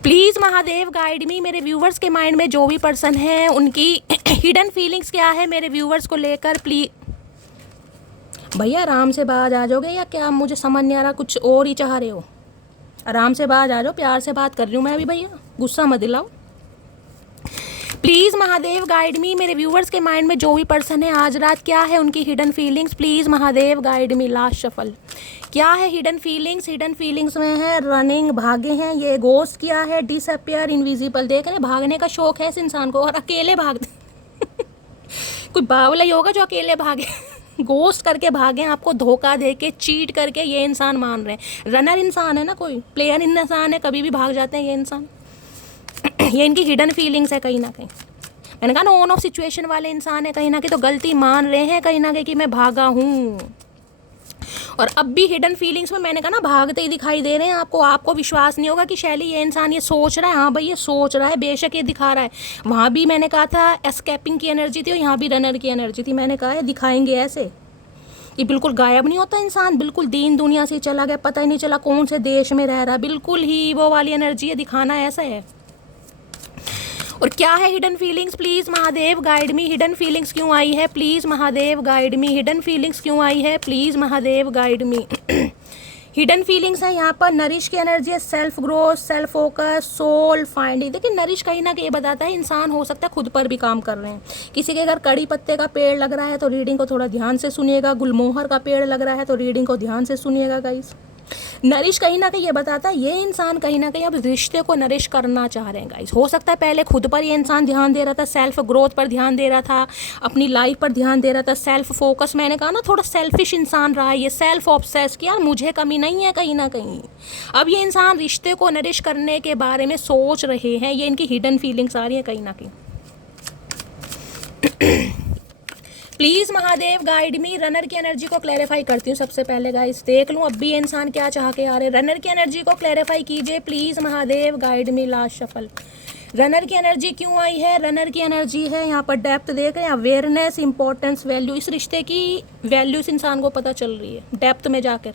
प्लीज़ महादेव गाइड मी। मेरे व्यूवर्स के माइंड में जो भी पर्सन है उनकी हिडन फीलिंग्स क्या है मेरे व्यूवर्स को लेकर, प्लीज़। भैया आराम से बाहर आ जाओगे या क्या, मुझे समझ नहीं आ रहा, कुछ और ही चाह रहे हो? आराम से बाहर आ जाओ, प्यार से बात कर रही हूँ मैं अभी भैया, गुस्सा मत दिलाओ। प्लीज़ महादेव गाइड मी। मेरे व्यूवर्स के माइंड में जो भी पर्सन है आज रात क्या है उनकी hidden feelings, please Mahadev guide me. Last shuffle क्या है हिडन फीलिंग्स? हिडन फीलिंग्स में है रनिंग, भागे हैं, ये गोस्ट किया है, डिसअपियर, इनविजिबल। देख रहे भागने का शौक है इस इंसान को, और अकेले भागते कोई बावला ही होगा जो अकेले भागे गोस्ट करके भागे, आपको धोखा दे के, चीट करके, ये इंसान मान रहे हैं। रनर इंसान है ना, कोई प्लेयर इंसान है, कभी भी भाग जाते हैं ये इंसान ये इनकी हिडन फीलिंग्स है कहीं ना कहीं। मैंने कहा ना ऑन ऑफ सिचुएशन वाले इंसान है, कहीं ना कहीं तो गलती मान रहे हैं कहीं ना कहीं कि मैं भागा हूँ, और अब भी हिडन फीलिंग्स में मैंने कहा ना भागते ही दिखाई दे रहे हैं आपको। आपको विश्वास नहीं होगा कि शैली ये इंसान ये सोच रहा है, हाँ भाई ये सोच रहा है, बेशक ये दिखा रहा है। वहाँ भी मैंने कहा था एस्केपिंग की एनर्जी थी और यहाँ भी रनर की एनर्जी थी। मैंने कहा है दिखाएंगे ऐसे कि बिल्कुल गायब नहीं होता इंसान, बिल्कुल दीन दुनिया से चला गया, पता ही नहीं चला कौन से देश में रह रहा, बिल्कुल ही वो वाली एनर्जी है, दिखाना ऐसा है। और क्या है hidden feelings please Mahadev guide me. Hidden feelings क्यों आई है please Mahadev guide me. Hidden feelings क्यों आई है please Mahadev guide me. Hidden feelings है यहाँ पर नरिश की एनर्जी है, self growth, self focus, soul finding. देखिए नरिश कहीं ना कहीं बताता है इंसान हो सकता है खुद पर भी काम कर रहे हैं। किसी के घर कड़ी पत्ते का पेड़ लग रहा है तो रीडिंग को थोड़ा ध्यान से सुनिएगा, गुलमोहर का पेड़ लग रहा है तो रीडिंग को ध्यान से सुनिएगा गाइस। नरिश कहीं ना कहीं ये बताता है ये इंसान कहीं ना कहीं अब रिश्ते को नरिश करना चाह रहे हैं गाइस। हो सकता है पहले खुद पर ये इंसान ध्यान दे रहा था, सेल्फ ग्रोथ पर ध्यान दे रहा था, अपनी लाइफ पर ध्यान दे रहा था, सेल्फ फोकस। मैंने कहा ना थोड़ा सेल्फिश इंसान रहा है ये, सेल्फ ऑब्सेस कि यार मुझे कमी नहीं है कहीं ना कहीं। अब ये इंसान रिश्ते को नरिश करने के बारे में सोच रहे हैं, ये इनकी हिडन फीलिंग्स आ रही है कहीं ना कहीं। Please Mahadev guide me. Runner की एनर्जी को क्लैरिफाई करती हूँ सबसे पहले गाइस, देख लूँ अब भी इंसान क्या चाह के आ रहे हैं। रनर की एनर्जी को क्लैरिफाई कीजिए please Mahadev guide me. Last shuffle runner की एनर्जी क्यों आई है? रनर की एनर्जी है यहाँ पर डेप्थ देख रहे हैं, अवेयरनेस, इंपॉर्टेंस, वैल्यू। इस रिश्ते की वैल्यू इस इंसान को पता चल रही है डेप्थ में जाकर।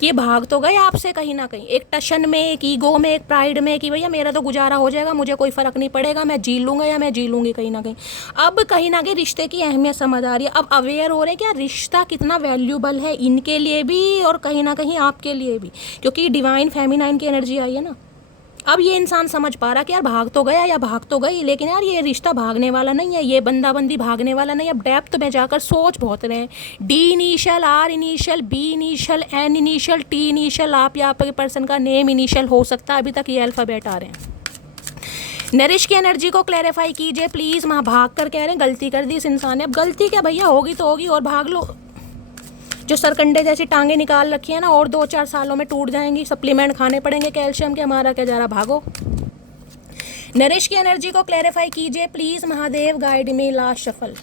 कि ये भाग तो गए आपसे कहीं ना कहीं, एक टशन में, एक ईगो में, एक प्राइड में कि भैया मेरा तो गुजारा हो जाएगा, मुझे कोई फ़र्क नहीं पड़ेगा, मैं जी लूँगा या मैं जी लूँगी कहीं ना कहीं। अब कहीं ना कहीं रिश्ते की अहमियत समझ आ रही है, अब अवेयर हो रहे हैं कि रिश्ता कितना वैल्यूबल है इनके लिए भी और कहीं ना कहीं आपके लिए भी, क्योंकि डिवाइन फेमिनाइन की एनर्जी आई है ना। अब ये इंसान समझ पा रहा कि यार भाग तो गया या भाग तो गई, लेकिन यार ये रिश्ता भागने वाला नहीं है, ये बंदा बंदी भागने वाला नहीं है। अब डेप्थ में जाकर सोच बहुत रहे हैं। D initial, R initial, B initial, N initial, T initial, आप या आपके पर्सन का नेम इनिशियल हो सकता है। अभी तक ये अल्फ़ाबेट आ रहे हैं। नरिश की एनर्जी को क्लैरिफाई कीजिए प्लीज़। वहाँ भाग कर कह रहे हैं गलती कर दी इस इंसान ने। अब गलती क्या भैया, होगी तो होगी और भाग लो। जो सरकंडे जैसी टांगे निकाल रखी है ना, और 2-4 सालों में टूट जाएंगी, सप्लीमेंट खाने पड़ेंगे कैल्शियम के, हमारा क्या जा रहा, भागो। नरिश की एनर्जी को क्लैरिफाई कीजिए please Mahadev, guide me last shuffle.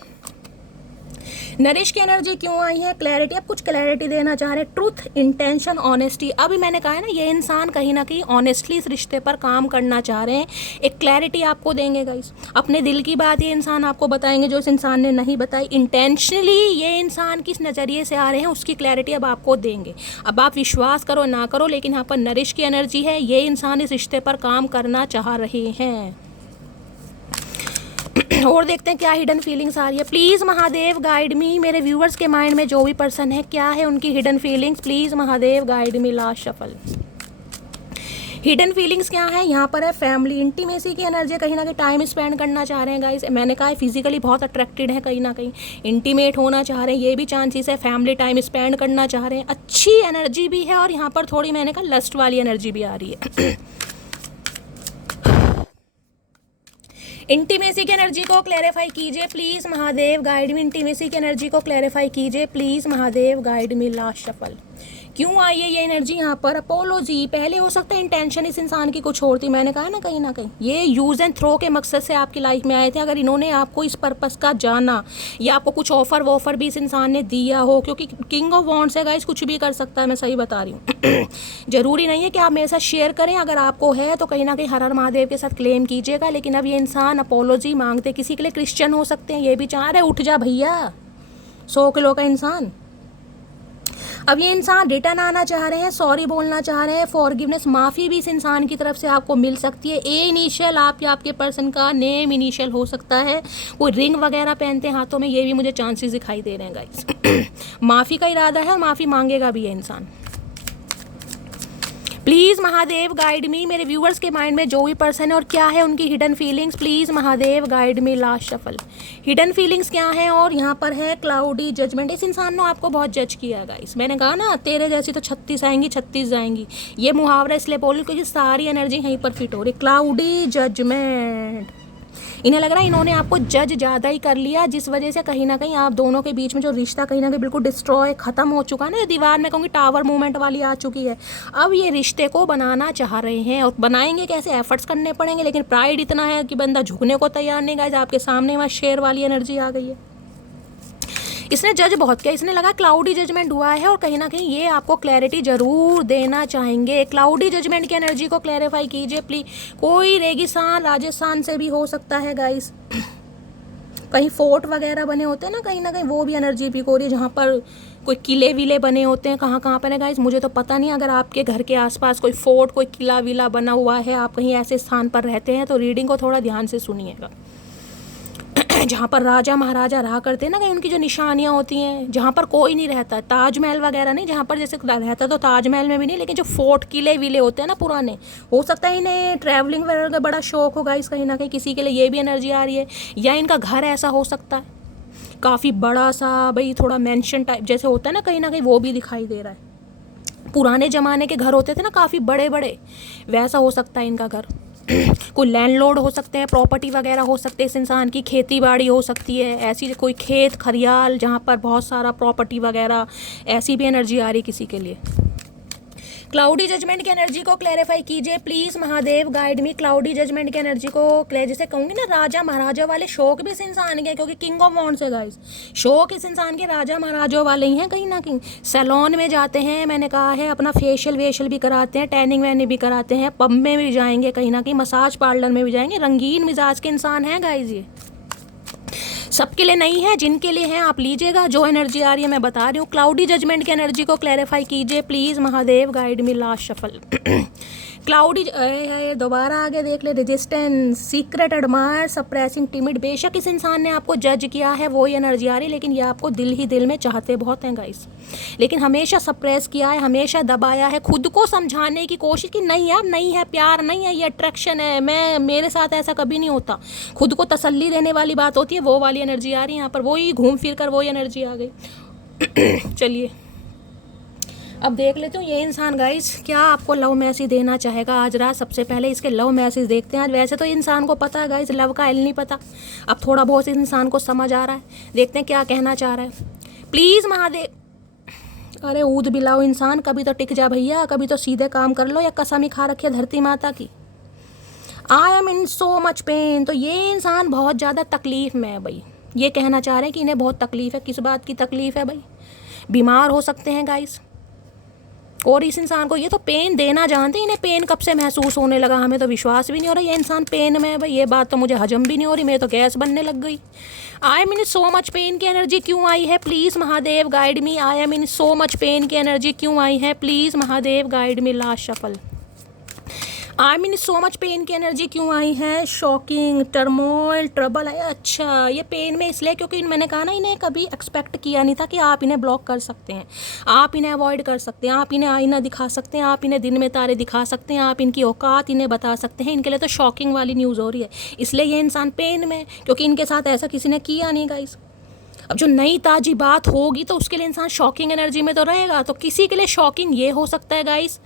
Nourish की एनर्जी क्यों आई है, क्लैरिटी। अब कुछ क्लैरिटी देना चाह रहे हैं, ट्रूथ, इंटेंशन, ऑनेस्टी। अभी मैंने कहा है ना, ये इंसान कहीं ना कहीं ऑनेस्टली इस रिश्ते पर काम करना चाह रहे हैं, एक क्लैरिटी आपको देंगे गाइस। अपने दिल की बात ये इंसान आपको बताएंगे जो इस इंसान ने नहीं बताई। इंटेंशनली ये इंसान किस नज़रिए से आ रहे हैं उसकी क्लैरिटी अब आपको देंगे। अब आप विश्वास करो ना करो, लेकिन यहाँ पर नरिश की एनर्जी है, ये इंसान इस रिश्ते पर काम करना चाह रहे हैं। और देखते हैं क्या हिडन फीलिंग्स आ रही है। प्लीज़ महादेव गाइड मी, मेरे व्यूअर्स के माइंड में जो भी पर्सन है, क्या है उनकी hidden feelings, please Mahadev guide me last shuffle. Hidden feelings क्या है, यहाँ पर है फैमिली, इंटीमेसी की एनर्जी, कहीं ना कहीं टाइम स्पेंड करना चाह रहे हैं गाइस। मैंने कहा है फिजिकली बहुत अट्रैक्टेड है, कहीं ना कहीं इंटीमेट होना चाह रहे हैं, ये भी चांसेस है। फैमिली टाइम स्पेंड करना चाह रहे हैं, अच्छी एनर्जी भी है। और यहाँ पर थोड़ी मैंने कहा लस्ट वाली एनर्जी भी आ रही है। इंटीमेसी की एनर्जी को क्लैरिफाई कीजिए please Mahadev, guide me. Intimacy की एनर्जी को क्लैरिफाई कीजिए please Mahadev, guide me last shuffle. क्यों आई है ये एनर्जी यहाँ पर, अपोलॉजी। पहले हो सकता है इंटेंशन इस इंसान की कुछ और थी, मैंने कहा ना कहीं ना कहीं ये यूज़ एंड थ्रो के मकसद से आपकी लाइफ में आए थे। अगर इन्होंने आपको इस पर्पस का जाना या आपको कुछ ऑफर वॉफर भी इस इंसान ने दिया हो, क्योंकि किंग ऑफ वॉन्ड्स है गाइस, कुछ भी कर सकता है, मैं सही बता रही हूँ। ज़रूरी नहीं है कि आप मेरे साथ शेयर करें, अगर आपको है तो कहीं ना कहीं हर हर महादेव के साथ क्लेम कीजिएगा। लेकिन अब ये इंसान अपोलॉजी मांगते, किसी के लिए क्रिश्चियन हो सकते हैं, ये भी चाह रहे उठ जा भैया 100 किलो का इंसान। अब ये इंसान रिटर्न आना चाह रहे हैं, सॉरी बोलना चाह रहे हैं, फॉरगिवनेस, माफ़ी भी इस इंसान की तरफ से आपको मिल सकती है। ए इनिशियल आप या आपके पर्सन का नेम इनिशियल हो सकता है, कोई रिंग वगैरह पहनते हैं हाथों में, ये भी मुझे चांसेस दिखाई दे रहे हैं गाइस। माफ़ी का इरादा है और माफ़ी मांगेगा भी ये इंसान। प्लीज़ महादेव गाइड मी, मेरे व्यूअर्स के माइंड में जो भी पर्सन है और क्या है उनकी hidden feelings, please Mahadev guide me last shuffle. Hidden feelings क्या है, और यहाँ पर है क्लाउडी जजमेंट। इस इंसान ने आपको बहुत जज किया है गाइस, मैंने कहा ना तेरे जैसी तो 36 आएंगी 36 जाएंगी। ये मुहावरा इसलिए बोलूँ क्योंकि सारी एनर्जी यहीं पर फिट हो रही। क्लाउडी जजमेंट, इन्हें लग रहा है इन्होंने आपको जज ज़्यादा ही कर लिया, जिस वजह से कहीं ना कहीं आप दोनों के बीच में जो रिश्ता कहीं ना कहीं बिल्कुल डिस्ट्रॉय ख़त्म हो चुका है ना, दीवार में कहूँगी टावर मूवमेंट वाली आ चुकी है। अब ये रिश्ते को बनाना चाह रहे हैं, और बनाएंगे कैसे, एफर्ट्स करने पड़ेंगे, लेकिन प्राइड इतना है कि बंदा झुकने को तैयार नहीं। गाइस आपके सामने वहाँ शेर वाली एनर्जी आ गई है। इसने जज बहुत किया, इसने लगा क्लाउडी जजमेंट हुआ है, और कहीं ना कहीं ये आपको क्लैरिटी ज़रूर देना चाहेंगे। क्लाउडी जजमेंट की एनर्जी को क्लैरिफाई कीजिए प्लीज। कोई रेगिस्तान राजस्थान से भी हो सकता है गाइस, कहीं फोर्ट वगैरह बने होते हैं ना, कहीं ना कहीं वो भी एनर्जी पिक हो रही है, जहाँ पर कोई किले विले बने होते हैं। कहाँ कहाँ पर है गाइस मुझे तो पता नहीं। अगर आपके घर के आसपास कोई फोर्ट, कोई किला विला बना हुआ है, आप कहीं ऐसे स्थान पर रहते हैं, तो रीडिंग को थोड़ा ध्यान से सुनिएगा। जहाँ पर राजा महाराजा रहा करते हैं ना, कहीं उनकी जो निशानियाँ होती हैं, जहाँ पर कोई नहीं रहता, ताजमहल वगैरह नहीं, जहाँ पर जैसे रहता तो ताजमहल में भी नहीं, लेकिन जो फोर्ट किले विले होते हैं ना पुराने, हो सकता है इन्हें ट्रैवलिंग वगैरह का बड़ा शौक होगा इस, कहीं ना कहीं किसी के लिए ये भी एनर्जी आ रही है। या इनका घर ऐसा हो सकता है काफ़ी बड़ा सा, भाई थोड़ा मेंशन टाइप जैसे होता है ना कहीं वो भी दिखाई दे रहा है। पुराने ज़माने के घर होते थे ना काफ़ी बड़े बड़े, वैसा हो सकता है इनका घर। कोई लैंडलॉर्ड हो सकते हैं, प्रॉपर्टी वगैरह हो सकते हैं, इस इंसान की खेती बाड़ी हो सकती है, ऐसी कोई खेत खरियाल जहाँ पर बहुत सारा प्रॉपर्टी वगैरह, ऐसी भी एनर्जी आ रही किसी के लिए। क्लाउडी जजमेंट की एनर्जी को क्लैरिफाई कीजिए please Mahadev guide me. Cloudy judgement की एनर्जी को जैसे कहूँगी ना, राजा महाराजा वाले शौक भी इस इंसान के, क्योंकि किंग ऑफ वॉन्ड्स है गाइस, शौक इस इंसान के राजा महाराजा वाले ही हैं। कहीं ना कहीं सैलून में जाते हैं, मैंने कहा है अपना फेशियल वेशियल भी कराते हैं, टैनिंग वैनिंग भी कराते हैं, पब में भी जाएंगे, कहीं ना कहीं मसाज पार्लर में भी जाएंगे, रंगीन मिजाज के इंसान हैं गाइस ये। सबके लिए नहीं है, जिनके लिए है आप लीजिएगा। जो एनर्जी आ रही है मैं बता रही हूँ, क्लाउडी जजमेंट की एनर्जी को क्लैरिफाई कीजिए please Mahadev, guide me last shuffle. Cloudy दोबारा आगे देख ले। Resistance, secret, admire, suppressing, timid. बेशक इस इंसान ने आपको जज किया है, वही एनर्जी आ रही है, लेकिन ये आपको दिल ही दिल में चाहते बहुत हैं गाइस, लेकिन हमेशा सप्रेस किया है, हमेशा दबाया है, खुद को समझाने की कोशिश की नहीं यार नहीं है, प्यार नहीं है, ये अट्रैक्शन है, मेरे साथ ऐसा कभी नहीं होता। खुद को तसल्ली देने वाली बात होती है, वो वाली एनर्जी आ रही है यहाँ पर, वही घूम फिर कर वही एनर्जी आ गई। चलिए अब देख लेते हूँ ये इंसान गाइस क्या आपको लव मैसेज देना चाहेगा आज रात। सबसे पहले इसके लव मैसेज देखते हैं आज। वैसे तो इंसान को पता है गाइस, लव का एल नहीं पता, अब थोड़ा बहुत इस इंसान को समझ आ रहा है, देखते हैं क्या कहना चाह रहा है। प्लीज़ महादेव। अरे ऊद बिलाओ इंसान, कभी तो टिक जा भैया, कभी तो सीधे काम कर लो, या कसम ही खा रखी है धरती माता की। I am in so much pain. तो ये इंसान बहुत ज़्यादा तकलीफ़ में है भाई, ये कहना चाह रहे हैं कि इन्हें बहुत तकलीफ़ है। किस बात की तकलीफ़ है भाई? बीमार हो सकते हैं गाइस, और इस इंसान को ये तो पेन देना जानते हैं, इन्हें पेन कब से महसूस होने लगा, हमें तो विश्वास भी नहीं हो रहा ये इंसान पेन में है भाई। ये बात तो मुझे हजम भी नहीं हो रही, मेरे तो गैस बनने लग गई। I am in so much pain की एनर्जी क्यों आई है? Please Mahadev guide me. I am in so much pain की एनर्जी क्यों आई है? Please Mahadev guide me last shuffle. I mean so much pain की एनर्जी क्यों आई है? शॉकिंग, टर्मोइल, ट्रबल है। अच्छा ये पेन में इसलिए क्योंकि मैंने कहा ना इन्हें कभी एक्सपेक्ट किया नहीं था कि आप इन्हें ब्लॉक कर सकते हैं, आप इन्हें अवॉइड कर सकते हैं, आप इन्हें आईना दिखा सकते हैं, आप इन्हें दिन में तारे दिखा सकते हैं, आप इनकी औकात इन्हें बता सकते हैं। इनके लिए तो शॉकिंग वाली न्यूज़ हो रही है, इसलिए ये इंसान पेन में, क्योंकि इनके साथ ऐसा किसी ने किया नहीं गाइस। अब जो नई ताज़ी बात होगी तो उसके लिए इंसान शॉकिंग एनर्जी में तो रहेगा। तो किसी के लिए शॉकिंग ये हो सकता है गाइस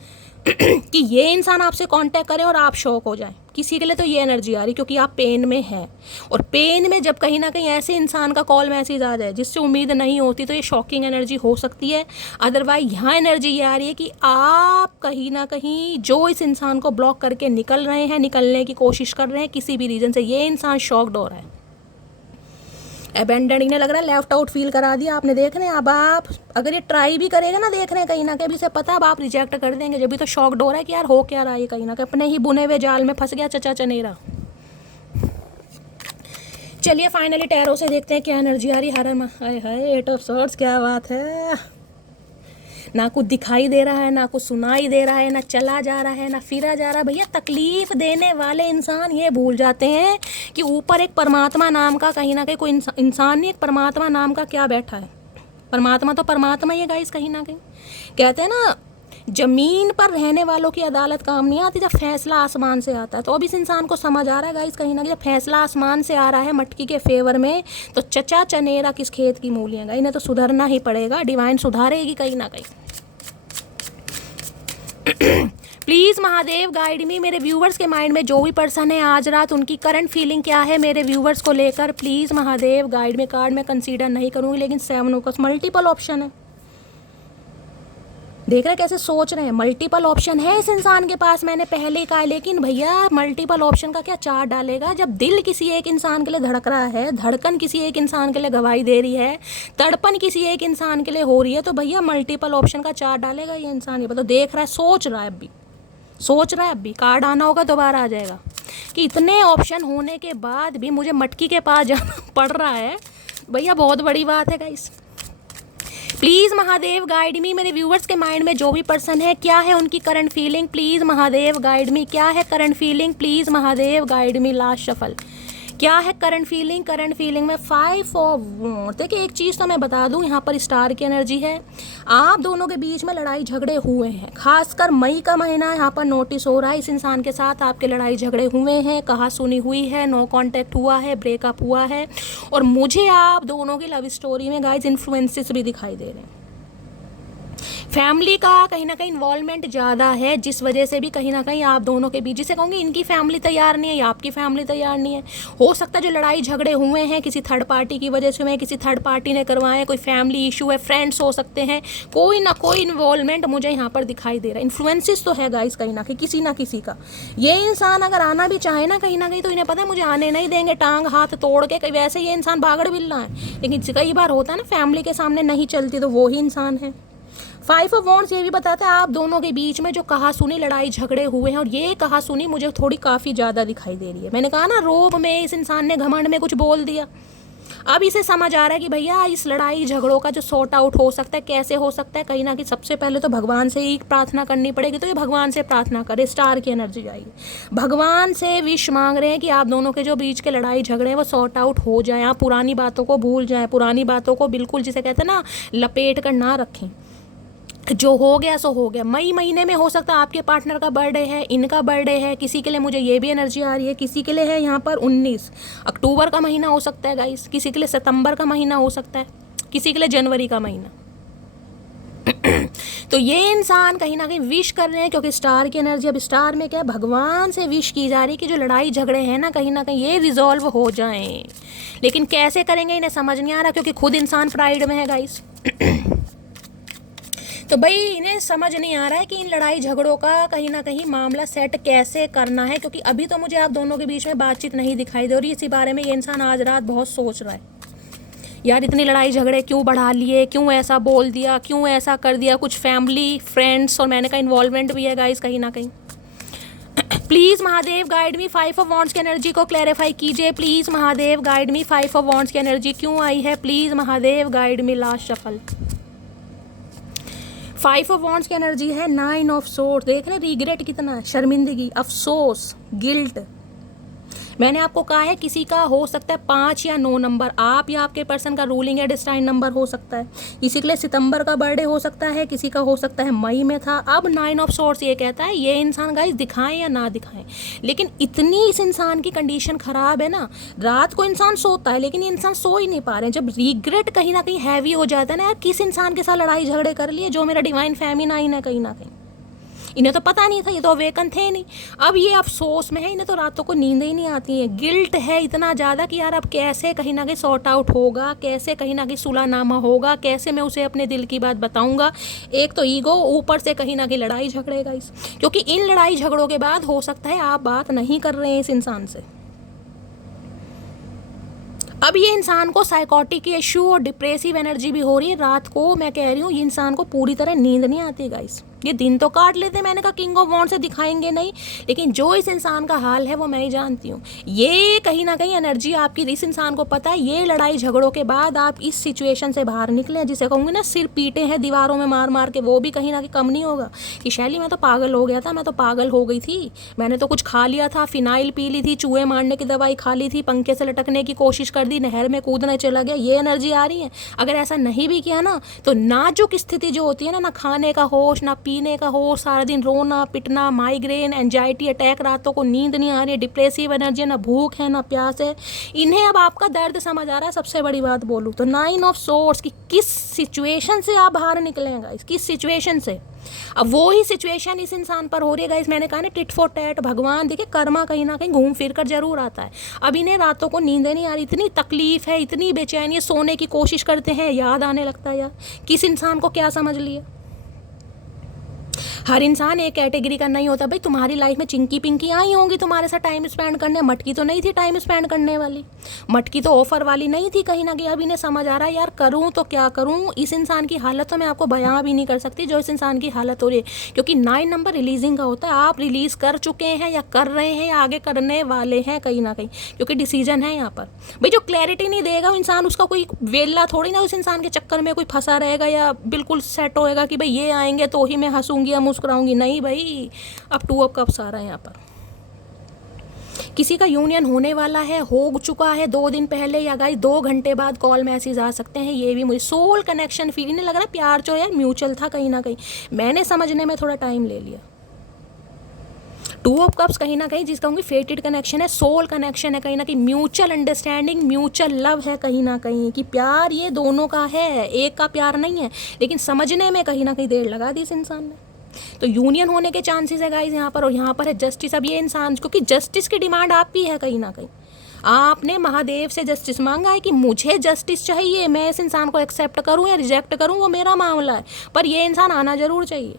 कि ये इंसान आपसे कांटेक्ट करे और आप शॉक हो जाए। किसी के लिए तो ये एनर्जी आ रही क्योंकि आप पेन में हैं, और पेन में जब कहीं ना कहीं ऐसे इंसान का कॉल मैसेज आ जाए जिससे उम्मीद नहीं होती तो ये शॉकिंग एनर्जी हो सकती है। अदरवाइज यहाँ एनर्जी ये आ रही है कि आप कहीं ना कहीं जो इस इंसान को ब्लॉक करके निकल रहे हैं, निकलने की कोशिश कर रहे हैं किसी भी रीज़न से, ये इंसान शॉक्ड हो रहा है, अबेंडेंड। इन्हें लग रहा है लेफ्ट आउट फील करा दिया आपने। देख रहे हैं अब आप अगर ये ट्राई भी करेगा ना, देख रहे हैं कहीं ना कहीं इसे पता अब आप रिजेक्ट कर देंगे, जब भी तो शॉक्ड हो रहा है कि यार हो क्या रहा है, कहीं ना कहीं अपने ही बुने हुए जाल में फंस गया चचा चनेरा। चलिए फाइनली टैरो से देखते हैं क्या एनर्जी आ रही है। हाय 8 ऑफ सॉर्ड्स, क्या बात है। ना कुछ दिखाई दे रहा है, ना कुछ सुनाई दे रहा है, ना चला जा रहा है, ना फिरा जा रहा है। भैया तकलीफ देने वाले इंसान ये भूल जाते हैं कि ऊपर एक परमात्मा नाम का कहीं ना कहीं कोई इंसान नहीं, एक परमात्मा नाम का क्या बैठा है। परमात्मा तो परमात्मा ही है गाइस। कहीं ना कहीं कहते हैं ना ज़मीन पर रहने वालों की अदालत काम नहीं आती, जब फैसला आसमान से आता है। तो अब इस इंसान को समझ आ रहा है गाइस कहीं ना कहीं जब फैसला आसमान से आ रहा है मटकी के फेवर में, तो चचा चनेरा किस खेत की मूलियाँ गाइस, इन्हें तो सुधरना ही पड़ेगा। डिवाइन सुधारेगी कहीं ना कहीं। प्लीज़ महादेव गाइड मी। मेरे व्यूवर्स के माइंड में जो भी पर्सन है आज रात उनकी करंट फीलिंग क्या है मेरे व्यूवर्स को लेकर, प्लीज़ महादेव गाइड में। कार्ड में कंसीडर नहीं करूँगी, लेकिन 7 ऑफ मल्टीपल ऑप्शन है। देख रहे हैं कैसे सोच रहे हैं, मल्टीपल ऑप्शन है इस इंसान के पास, मैंने पहले ही कहा। लेकिन भैया मल्टीपल ऑप्शन का क्या चार्ट डालेगा जब दिल किसी एक इंसान के लिए धड़क रहा है, धड़कन किसी एक इंसान के लिए गवाही दे रही है, तड़पन किसी एक इंसान के लिए हो रही है, तो भैया मल्टीपल ऑप्शन का चार्ट डालेगा ये इंसान। ये मतलब देख रहा है, सोच रहा है, अभी सोच रहा है, अभी कार्ड आना होगा दोबारा आ जाएगा कि इतने ऑप्शन होने के बाद भी मुझे मटकी के पास जाना पड़ रहा है। भैया बहुत बड़ी बात है गाइस। प्लीज़ महादेव गाइड मी। मेरे व्यूवर्स के माइंड में जो भी पर्सन है क्या है उनकी current feeling, please Mahadev guide मी। क्या है current feeling, please Mahadev guide me. Last shuffle क्या है करंट फीलिंग? करंट फीलिंग में 5 ऑफ वॉन्ड्स। देखिए एक चीज़ तो मैं बता दूं, यहाँ पर स्टार की एनर्जी है, आप दोनों के बीच में लड़ाई झगड़े हुए हैं, खासकर मई का महीना यहाँ पर नोटिस हो रहा है इस इंसान के साथ आपके लड़ाई झगड़े हुए हैं, कहा सुनी हुई है, नो कांटेक्ट हुआ है, ब्रेकअप हुआ है, और मुझे आप दोनों की लव स्टोरी में गाइस इन्फ्लुएंसेस भी दिखाई दे रहे हैं। फैमिली का कहीं ना कहीं इन्वॉल्वमेंट ज़्यादा है, जिस वजह से भी कहीं ना कहीं आप दोनों के बीच, जिसे कहूँगी इनकी फैमिली तैयार नहीं है या आपकी फैमिली तैयार नहीं है। हो सकता है जो लड़ाई झगड़े हुए हैं किसी थर्ड पार्टी की वजह से हुए, किसी थर्ड पार्टी ने करवाए, कोई फैमिली इशू है, फ्रेंड्स हो सकते हैं, कोई ना कोई इन्वॉल्वमेंट मुझे यहाँ पर दिखाई दे रहा है। इन्फ्लुएंसेस तो है गाइस कहीं ना किसी का। ये इंसान अगर आना भी चाहे ना कहीं ना कहीं, तो इन्हें पता है मुझे आने नहीं देंगे, टांग हाथ तोड़ के। वैसे ये इंसान भागड़ बिल्ला है, लेकिन कई बार होता है ना फैमिली के सामने नहीं चलती, तो वो ही इंसान है। 5 ऑफ वॉन्ड्स ये भी बताता है आप दोनों के बीच में जो कहा सुनी लड़ाई झगड़े हुए हैं, और ये कहा सुनी मुझे थोड़ी काफ़ी ज़्यादा दिखाई दे रही है। मैंने कहा ना रोब में इस इंसान ने घमंड में कुछ बोल दिया, अब इसे समझ आ रहा है कि भैया इस लड़ाई झगड़ों का जो सॉर्ट आउट हो सकता है, कैसे हो सकता है, कहीं ना कहीं सबसे पहले तो भगवान से ही प्रार्थना करनी पड़ेगी। तो ये भगवान से प्रार्थना करे, स्टार की एनर्जी आई, भगवान से विश मांग रहे हैं कि आप दोनों के जो बीच के लड़ाई झगड़े हैं वो सॉर्ट आउट हो जाए, आप पुरानी बातों को भूल जाएं, पुरानी बातों को बिल्कुल जिसे कहते हैं ना लपेट कर ना रखें। जो हो गया सो हो गया। मई महीने में हो सकता है आपके पार्टनर का बर्थडे है, इनका बर्थडे है, किसी के लिए मुझे ये भी एनर्जी आ रही है, किसी के लिए है यहाँ पर 19 अक्टूबर का महीना हो सकता है गाइस, किसी के लिए सितंबर का महीना हो सकता है, किसी के लिए जनवरी का महीना। तो ये इंसान कहीं ना कहीं विश कर रहे हैं, क्योंकि स्टार की एनर्जी, अब स्टार में क्या, भगवान से विश की जा रही है कि जो लड़ाई झगड़े हैं ना कहीं ये रिजॉल्व हो जाएं। लेकिन कैसे करेंगे इन्हें समझ नहीं आ रहा, क्योंकि खुद इंसान प्राइड में है गाइस। तो भाई इन्हें समझ नहीं आ रहा है कि इन लड़ाई झगड़ों का कहीं ना कहीं मामला सेट कैसे करना है, क्योंकि अभी तो मुझे आप दोनों के बीच में बातचीत नहीं दिखाई दे रही। इसी बारे में ये इंसान आज रात बहुत सोच रहा है, यार इतनी लड़ाई झगड़े क्यों बढ़ा लिए, क्यों ऐसा बोल दिया, क्यों ऐसा कर दिया। कुछ फैमिली फ्रेंड्स और मैंने का इन्वॉल्वमेंट भी है गाइस कहीं ना कहीं। Please Mahadev guide me 5 of wands की एनर्जी को क्लैरिफाई कीजिए। Please Mahadev guide me 5 of wands की एनर्जी क्यों आई है, please Mahadev guide me. Last shuffle 5 of wands की एनर्जी है 9 ऑफ सोर्ड्स। देख रहे रिग्रेट कितना है, शर्मिंदगी, अफसोस, गिल्ट। मैंने आपको कहा है किसी का हो सकता है 5 या 9 नंबर, आप या आपके पर्सन का रूलिंग या डिस्टाइन नंबर हो सकता है। किसी के लिए सितंबर का बर्थडे हो सकता है, किसी का हो सकता है मई में था। अब 9 ऑफ सोर्ड्स ये कहता है ये इंसान गाइस दिखाएं या ना दिखाएं, लेकिन इतनी इस इंसान की कंडीशन खराब है ना, रात को इंसान सोता है लेकिन ये इंसान सो ही नहीं पा रहे हैं। जब रिग्रेट कहीं ना कहीं हैवी हो जाता है ना, यार किस इंसान के साथ लड़ाई झगड़े कर लिए, जो मेरा डिवाइन फेमिनाइन है कहीं ना कहीं। इन्हें तो पता नहीं था, ये तो अवेकन थे नहीं। अब ये अफसोस में है, इन्हें तो रातों को नींद ही नहीं आती है। गिल्ट है इतना ज़्यादा कि यार अब कैसे कहीं ना कहीं सॉर्ट आउट होगा, कैसे कहीं ना कहीं सुलहनामा होगा, कैसे मैं उसे अपने दिल की बात बताऊंगा। एक तो ईगो, ऊपर से कहीं ना कहीं लड़ाई झगड़े गाइस, क्योंकि इन लड़ाई झगड़ों के बाद हो सकता है आप बात नहीं कर रहे हैं इस इंसान से। अब ये इंसान को साइकोटिक इशू और डिप्रेसिव एनर्जी भी हो रही है। रात को मैं कह रही हूँ ये इंसान को पूरी तरह नींद नहीं आती गाइस। ये दिन तो काट लेते, मैंने कहा किंग ऑफ वॉन्ड से दिखाएंगे नहीं, लेकिन जो इस इंसान का हाल है वो मैं ही जानती हूँ। ये कहीं ना कहीं एनर्जी आपकी, इस इंसान को पता है ये लड़ाई झगड़ों के बाद आप इस सिचुएशन से बाहर निकले, जिसे कहूँगी ना सिर पीटे हैं दीवारों में मार मार के, वो भी कहीं ना कहीं कम नहीं होगा कि शैली मैं तो पागल हो गया था, मैं तो पागल हो गई थी, मैंने तो कुछ खा लिया था, फिनाइल पी ली थी, चूहे मारने की दवाई खा ली थी, पंखे से लटकने की कोशिश कर दी, नहर में कूदने चला गया, ये एनर्जी आ रही है। अगर ऐसा नहीं भी किया ना तो नाजुक स्थिति जो होती है ना खाने का होश, ना पीने का होश, सारा दिन रोना पिटना, माइग्रेन, एंजाइटी अटैक, रातों को नींद नहीं आ रही है, डिप्रेसिव एनर्जी, ना भूख है ना प्यास है, इन्हें अब आपका दर्द समझ आ रहा है। सबसे बड़ी बात बोलूँ तो 9 ऑफ सोर्ड्स की किस सिचुएशन से आप बाहर निकलेंगे, किस सिचुएशन से। अब वो ही सिचुएशन इस इंसान पर हो रही है गाइस। मैंने कहा ना टिट फॉर टैट, भगवान देखिए कर्मा कहीं ना कहीं घूम फिर कर जरूर आता है। अब इन्हें रातों को नींद नहीं आ रही, इतनी तकलीफ है, इतनी बेचैनी है, सोने की कोशिश करते हैं, याद आने लगता है यार किस इंसान को क्या समझ लिया। हर इंसान एक कैटेगरी का नहीं होता भाई। तुम्हारी लाइफ में चिंकी पिंकी आई होंगी तुम्हारे साथ टाइम स्पेंड करने, मटकी तो नहीं थी टाइम स्पेंड करने वाली, मटकी तो ऑफर वाली नहीं थी कहीं ना कहीं। अब इन्हें समझ आ रहा है यार करूं तो क्या करूं। इस इंसान की हालत तो मैं आपको बयां भी नहीं कर सकती जो इस इंसान की हालत हो रही है, क्योंकि 9 नंबर रिलीजिंग का होता है। आप रिलीज कर चुके हैं या कर रहे हैं या आगे करने वाले हैं कहीं ना कहीं, क्योंकि डिसीजन है यहाँ पर। भाई जो क्लैरिटी नहीं देगा इंसान, उसका कोई वेला थोड़ी ना उस इंसान के चक्कर में कोई फंसा रहेगा या बिल्कुल सेट होएगा कि भाई ये आएंगे तो ही मैं हंसूंगी या मुस्कुराऊंगी। नहीं भाई, अब 2 ऑफ कप्स आ रहा है यहाँ पर। किसी का यूनियन होने वाला है, हो चुका है 2 दिन पहले या गाइस 2 घंटे बाद कॉल मैसेज आ सकते हैं। ये भी मुझे सोल कनेक्शन फील नहीं लग रहा, प्यार जो है म्यूचुअल था कहीं ना कहीं, मैंने समझने में थोड़ा टाइम ले लिया। 2 ऑफ कप्स कहीं ना कहीं जिसका कहूँगी फेटेड कनेक्शन है, सोल कनेक्शन है, कहीं ना कहीं म्यूचुअल अंडरस्टैंडिंग, म्यूचुअल लव है कहीं ना कहीं, कि प्यार ये दोनों का है, एक का प्यार नहीं है, लेकिन समझने में कहीं ना कहीं देर लगा दी इस इंसान ने। तो यूनियन होने के चांसेस है गाइस यहाँ पर। और यहाँ पर है जस्टिस। अब ये इंसान, क्योंकि जस्टिस की डिमांड आपकी है कहीं ना कहीं, आपने महादेव से जस्टिस मांगा है कि मुझे जस्टिस चाहिए, मैं इस इंसान को एक्सेप्ट करूँ या रिजेक्ट करूँ वो मेरा मामला है, पर ये इंसान आना जरूर चाहिए।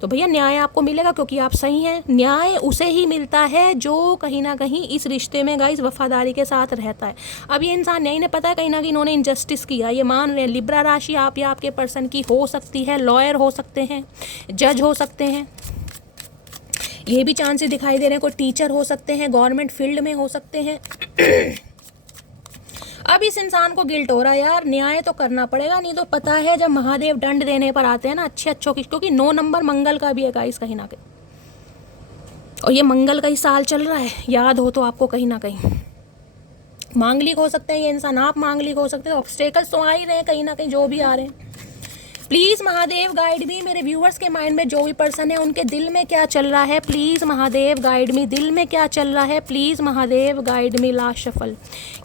तो भैया न्याय आपको मिलेगा क्योंकि आप सही हैं। न्याय उसे ही मिलता है जो कहीं ना कहीं इस रिश्ते में गाइस वफादारी के साथ रहता है। अब ये इंसान नहीं, इन्हें पता है कहीं ना कहीं इन्होंने इनजस्टिस किया, ये मान रहे हैं। लिब्रा राशि आप या आपके पर्सन की हो सकती है, लॉयर हो सकते हैं, जज हो सकते हैं, ये भी चांसेस दिखाई दे रहे हैं, कोई टीचर हो सकते हैं, गवर्नमेंट फील्ड में हो सकते हैं। अब इस इंसान को गिल्ट हो रहा है, यार न्याय तो करना पड़ेगा, नहीं तो पता है जब महादेव दंड देने पर आते हैं ना अच्छों की, क्योंकि 9 नंबर मंगल का भी है गाइस कहीं ना कहीं, और ये मंगल का ही साल चल रहा है, याद हो तो आपको कहीं ना कहीं। मांगलिक हो सकते हैं ये इंसान, आप मांगलिक हो सकते हैं, ऑब्स्टेकल्स तो आ ही रहे हैं कहीं ना कहीं जो भी आ रहे हैं। प्लीज़ महादेव गाइड मी, मेरे व्यूअर्स के माइंड में जो भी पर्सन है उनके दिल में क्या चल रहा है, प्लीज़ महादेव गाइड मी, दिल में क्या चल रहा है, please Mahadev guide me. Last shuffle,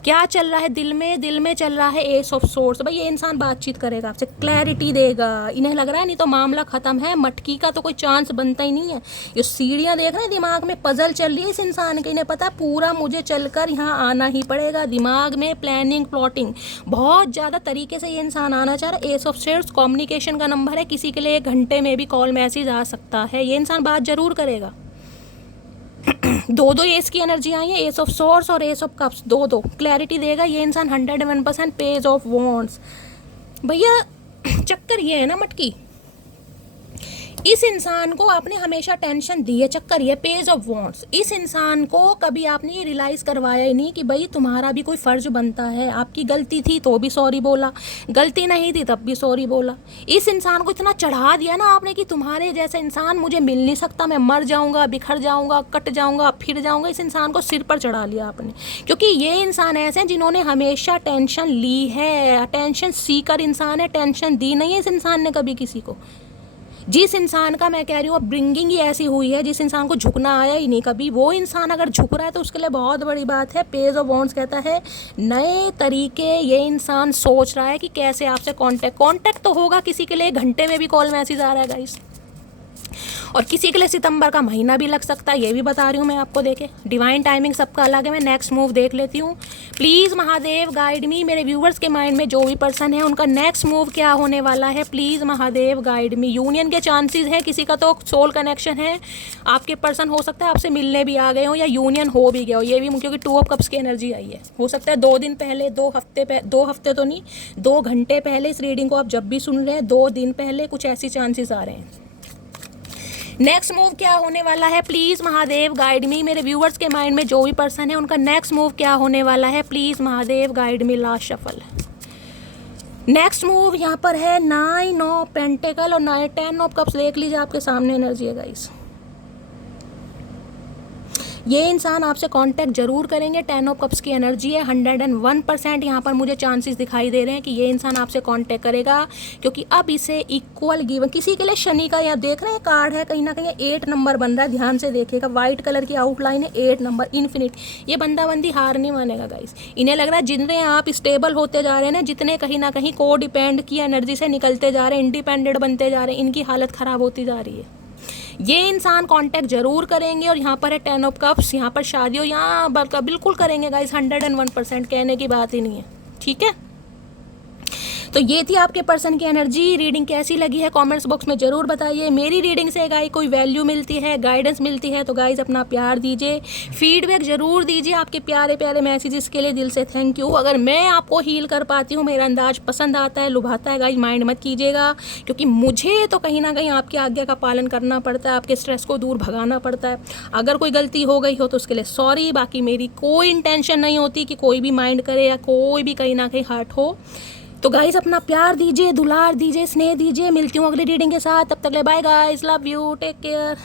क्या चल रहा है दिल में? दिल में चल रहा है एस ऑफ सोर्स। भाई ये इंसान बातचीत करेगा आपसे, क्लैरिटी देगा, इन्हें लग रहा है नहीं तो मामला ख़त्म है, मटकी का तो कोई चांस बनता ही नहीं है। ये सीढ़ियाँ देख रहे हैं, दिमाग में पजल चल रही है इस इंसान के, इन्हें पता पूरा मुझे चलकर यहाँ आना ही पड़ेगा, दिमाग में प्लानिंग प्लॉटिंग बहुत ज़्यादा तरीके से ये इंसान आना चाह रहा है। एस ऑफ सोर्स कम्युनिकेशन का नंबर है, किसी के लिए 1 घंटे में भी कॉल मैसेज आ सकता है, ये इंसान बात जरूर करेगा। 2 एस की एनर्जी आई है, एस ऑफ सोर्स और एस ऑफ कप्स, 2 क्लैरिटी देगा ये इंसान 101%। पेज ऑफ वॉन्ड्स, भैया चक्कर ये है ना मटकी, इस इंसान को आपने हमेशा टेंशन दी है, चक्कर ये पेज ऑफ वॉन्ड्स, इस इंसान को कभी आपने ये रियलाइज़ करवाया ही नहीं कि भाई तुम्हारा भी कोई फ़र्ज बनता है, आपकी गलती थी तो भी सॉरी बोला, गलती नहीं थी तब भी सॉरी बोला। इस इंसान को इतना चढ़ा दिया ना आपने कि तुम्हारे जैसा इंसान मुझे मिल नहीं सकता, मैं मर जाऊँगा, बिखर जाऊँगा, कट जाऊँगा, फिर जाऊँगा, इस इंसान को सिर पर चढ़ा लिया आपने, क्योंकि ये इंसान ऐसे हैं जिन्होंने हमेशा टेंशन ली है, टेंशन सीकर इंसान है, टेंशन दी नहीं है इस इंसान ने कभी किसी को। जिस इंसान का मैं कह रही हूँ अपब्रिंगिंग ही ऐसी हुई है, जिस इंसान को झुकना आया ही नहीं कभी, वो इंसान अगर झुक रहा है तो उसके लिए बहुत बड़ी बात है। पेज ऑफ वॉन्ड्स कहता है नए तरीके ये इंसान सोच रहा है कि कैसे आपसे कांटेक्ट तो होगा, किसी के लिए 1 घंटे में भी कॉल मैसेज आ रहा है गाइस, और किसी के लिए सितंबर का महीना भी लग सकता है, ये भी बता रही हूँ मैं आपको। देखे डिवाइन टाइमिंग सबका अलग है। मैं नेक्स्ट मूव देख लेती हूँ, प्लीज़ महादेव गाइड मी, मेरे व्यूवर्स के माइंड में जो भी पर्सन है उनका नेक्स्ट मूव क्या होने वाला है, please Mahadev guide me. Union के चांसेस हैं, किसी का तो सोल कनेक्शन है, आपके पर्सन हो सकता है आपसे मिलने भी आ गए हो या यूनियन हो भी गया हो, ये भी, क्योंकि 2 ऑफ कप्स की एनर्जी आई है। हो सकता है 2 दिन पहले, 2 हफ्ते तो नहीं, 2 घंटे पहले इस रीडिंग को आप जब भी सुन रहे हैं, 2 दिन पहले कुछ ऐसी चांसेस आ रहे हैं। नेक्स्ट मूव क्या होने वाला है, प्लीज़ महादेव गाइड मी, मेरे व्यूवर्स के माइंड में जो भी पर्सन है उनका नेक्स्ट मूव क्या होने वाला है, please Mahadev guide me. Last shuffle, next move यहाँ पर है 9 ऑफ पेंटिकल और 10 ऑफ कप्स। देख लीजिए आपके सामने एनर्जी है गाइस, ये इंसान आपसे कांटेक्ट जरूर करेंगे। 10 ऑफ कप्स की एनर्जी है, 101% यहाँ पर मुझे चांसेस दिखाई दे रहे हैं कि ये इंसान आपसे कांटेक्ट करेगा, क्योंकि अब इसे इक्वल गिवन, किसी के लिए शनि का यहाँ देख रहे हैं कार्ड है, कहीं ना कहीं 8 नंबर बन रहा है, ध्यान से देखिएगा, वाइट कलर की आउटलाइन है, 8 नंबर इन्फिनिट। ये बंदी हार नहीं मानेगा गाइस, इन्हें लग रहा है जितने आप स्टेबल होते जा रहे हैं ना, जितने कहीं ना कहीं को डिपेंड की एनर्जी से निकलते जा रहे हैं, इंडिपेंडेंट बनते जा रहे हैं, इनकी हालत ख़राब होती जा रही है। ये इंसान कांटेक्ट जरूर करेंगे, और यहाँ पर है 10 ऑफ कप्स, यहाँ पर शादी हो, यहाँ बिल्कुल करेंगे गाइस, 101%, कहने की बात ही नहीं है, ठीक है। तो ये थी आपके पर्सन की एनर्जी। रीडिंग कैसी लगी है कमेंट्स बॉक्स में ज़रूर बताइए। मेरी रीडिंग से गाइस कोई वैल्यू मिलती है, गाइडेंस मिलती है तो गाइस अपना प्यार दीजिए, फीडबैक ज़रूर दीजिए। आपके प्यारे प्यारे मैसेजेस के लिए दिल से थैंक यू। अगर मैं आपको हील कर पाती हूँ, मेरा अंदाज पसंद आता है, लुभाता है गाइस, माइंड मत कीजिएगा, क्योंकि मुझे तो कहीं ना कहीं आपकी आज्ञा का पालन करना पड़ता है, आपके स्ट्रेस को दूर भगाना पड़ता है। अगर कोई गलती हो गई हो तो उसके लिए सॉरी, बाकी मेरी कोई इंटेंशन नहीं होती कि कोई भी माइंड करे या कोई भी कहीं ना कहीं हर्ट हो। तो गाइस अपना प्यार दीजिए, दुलार दीजिए, स्नेह दीजिए। मिलती हूँ अगली रीडिंग के साथ, तब तक ले bye guys, love you, take care.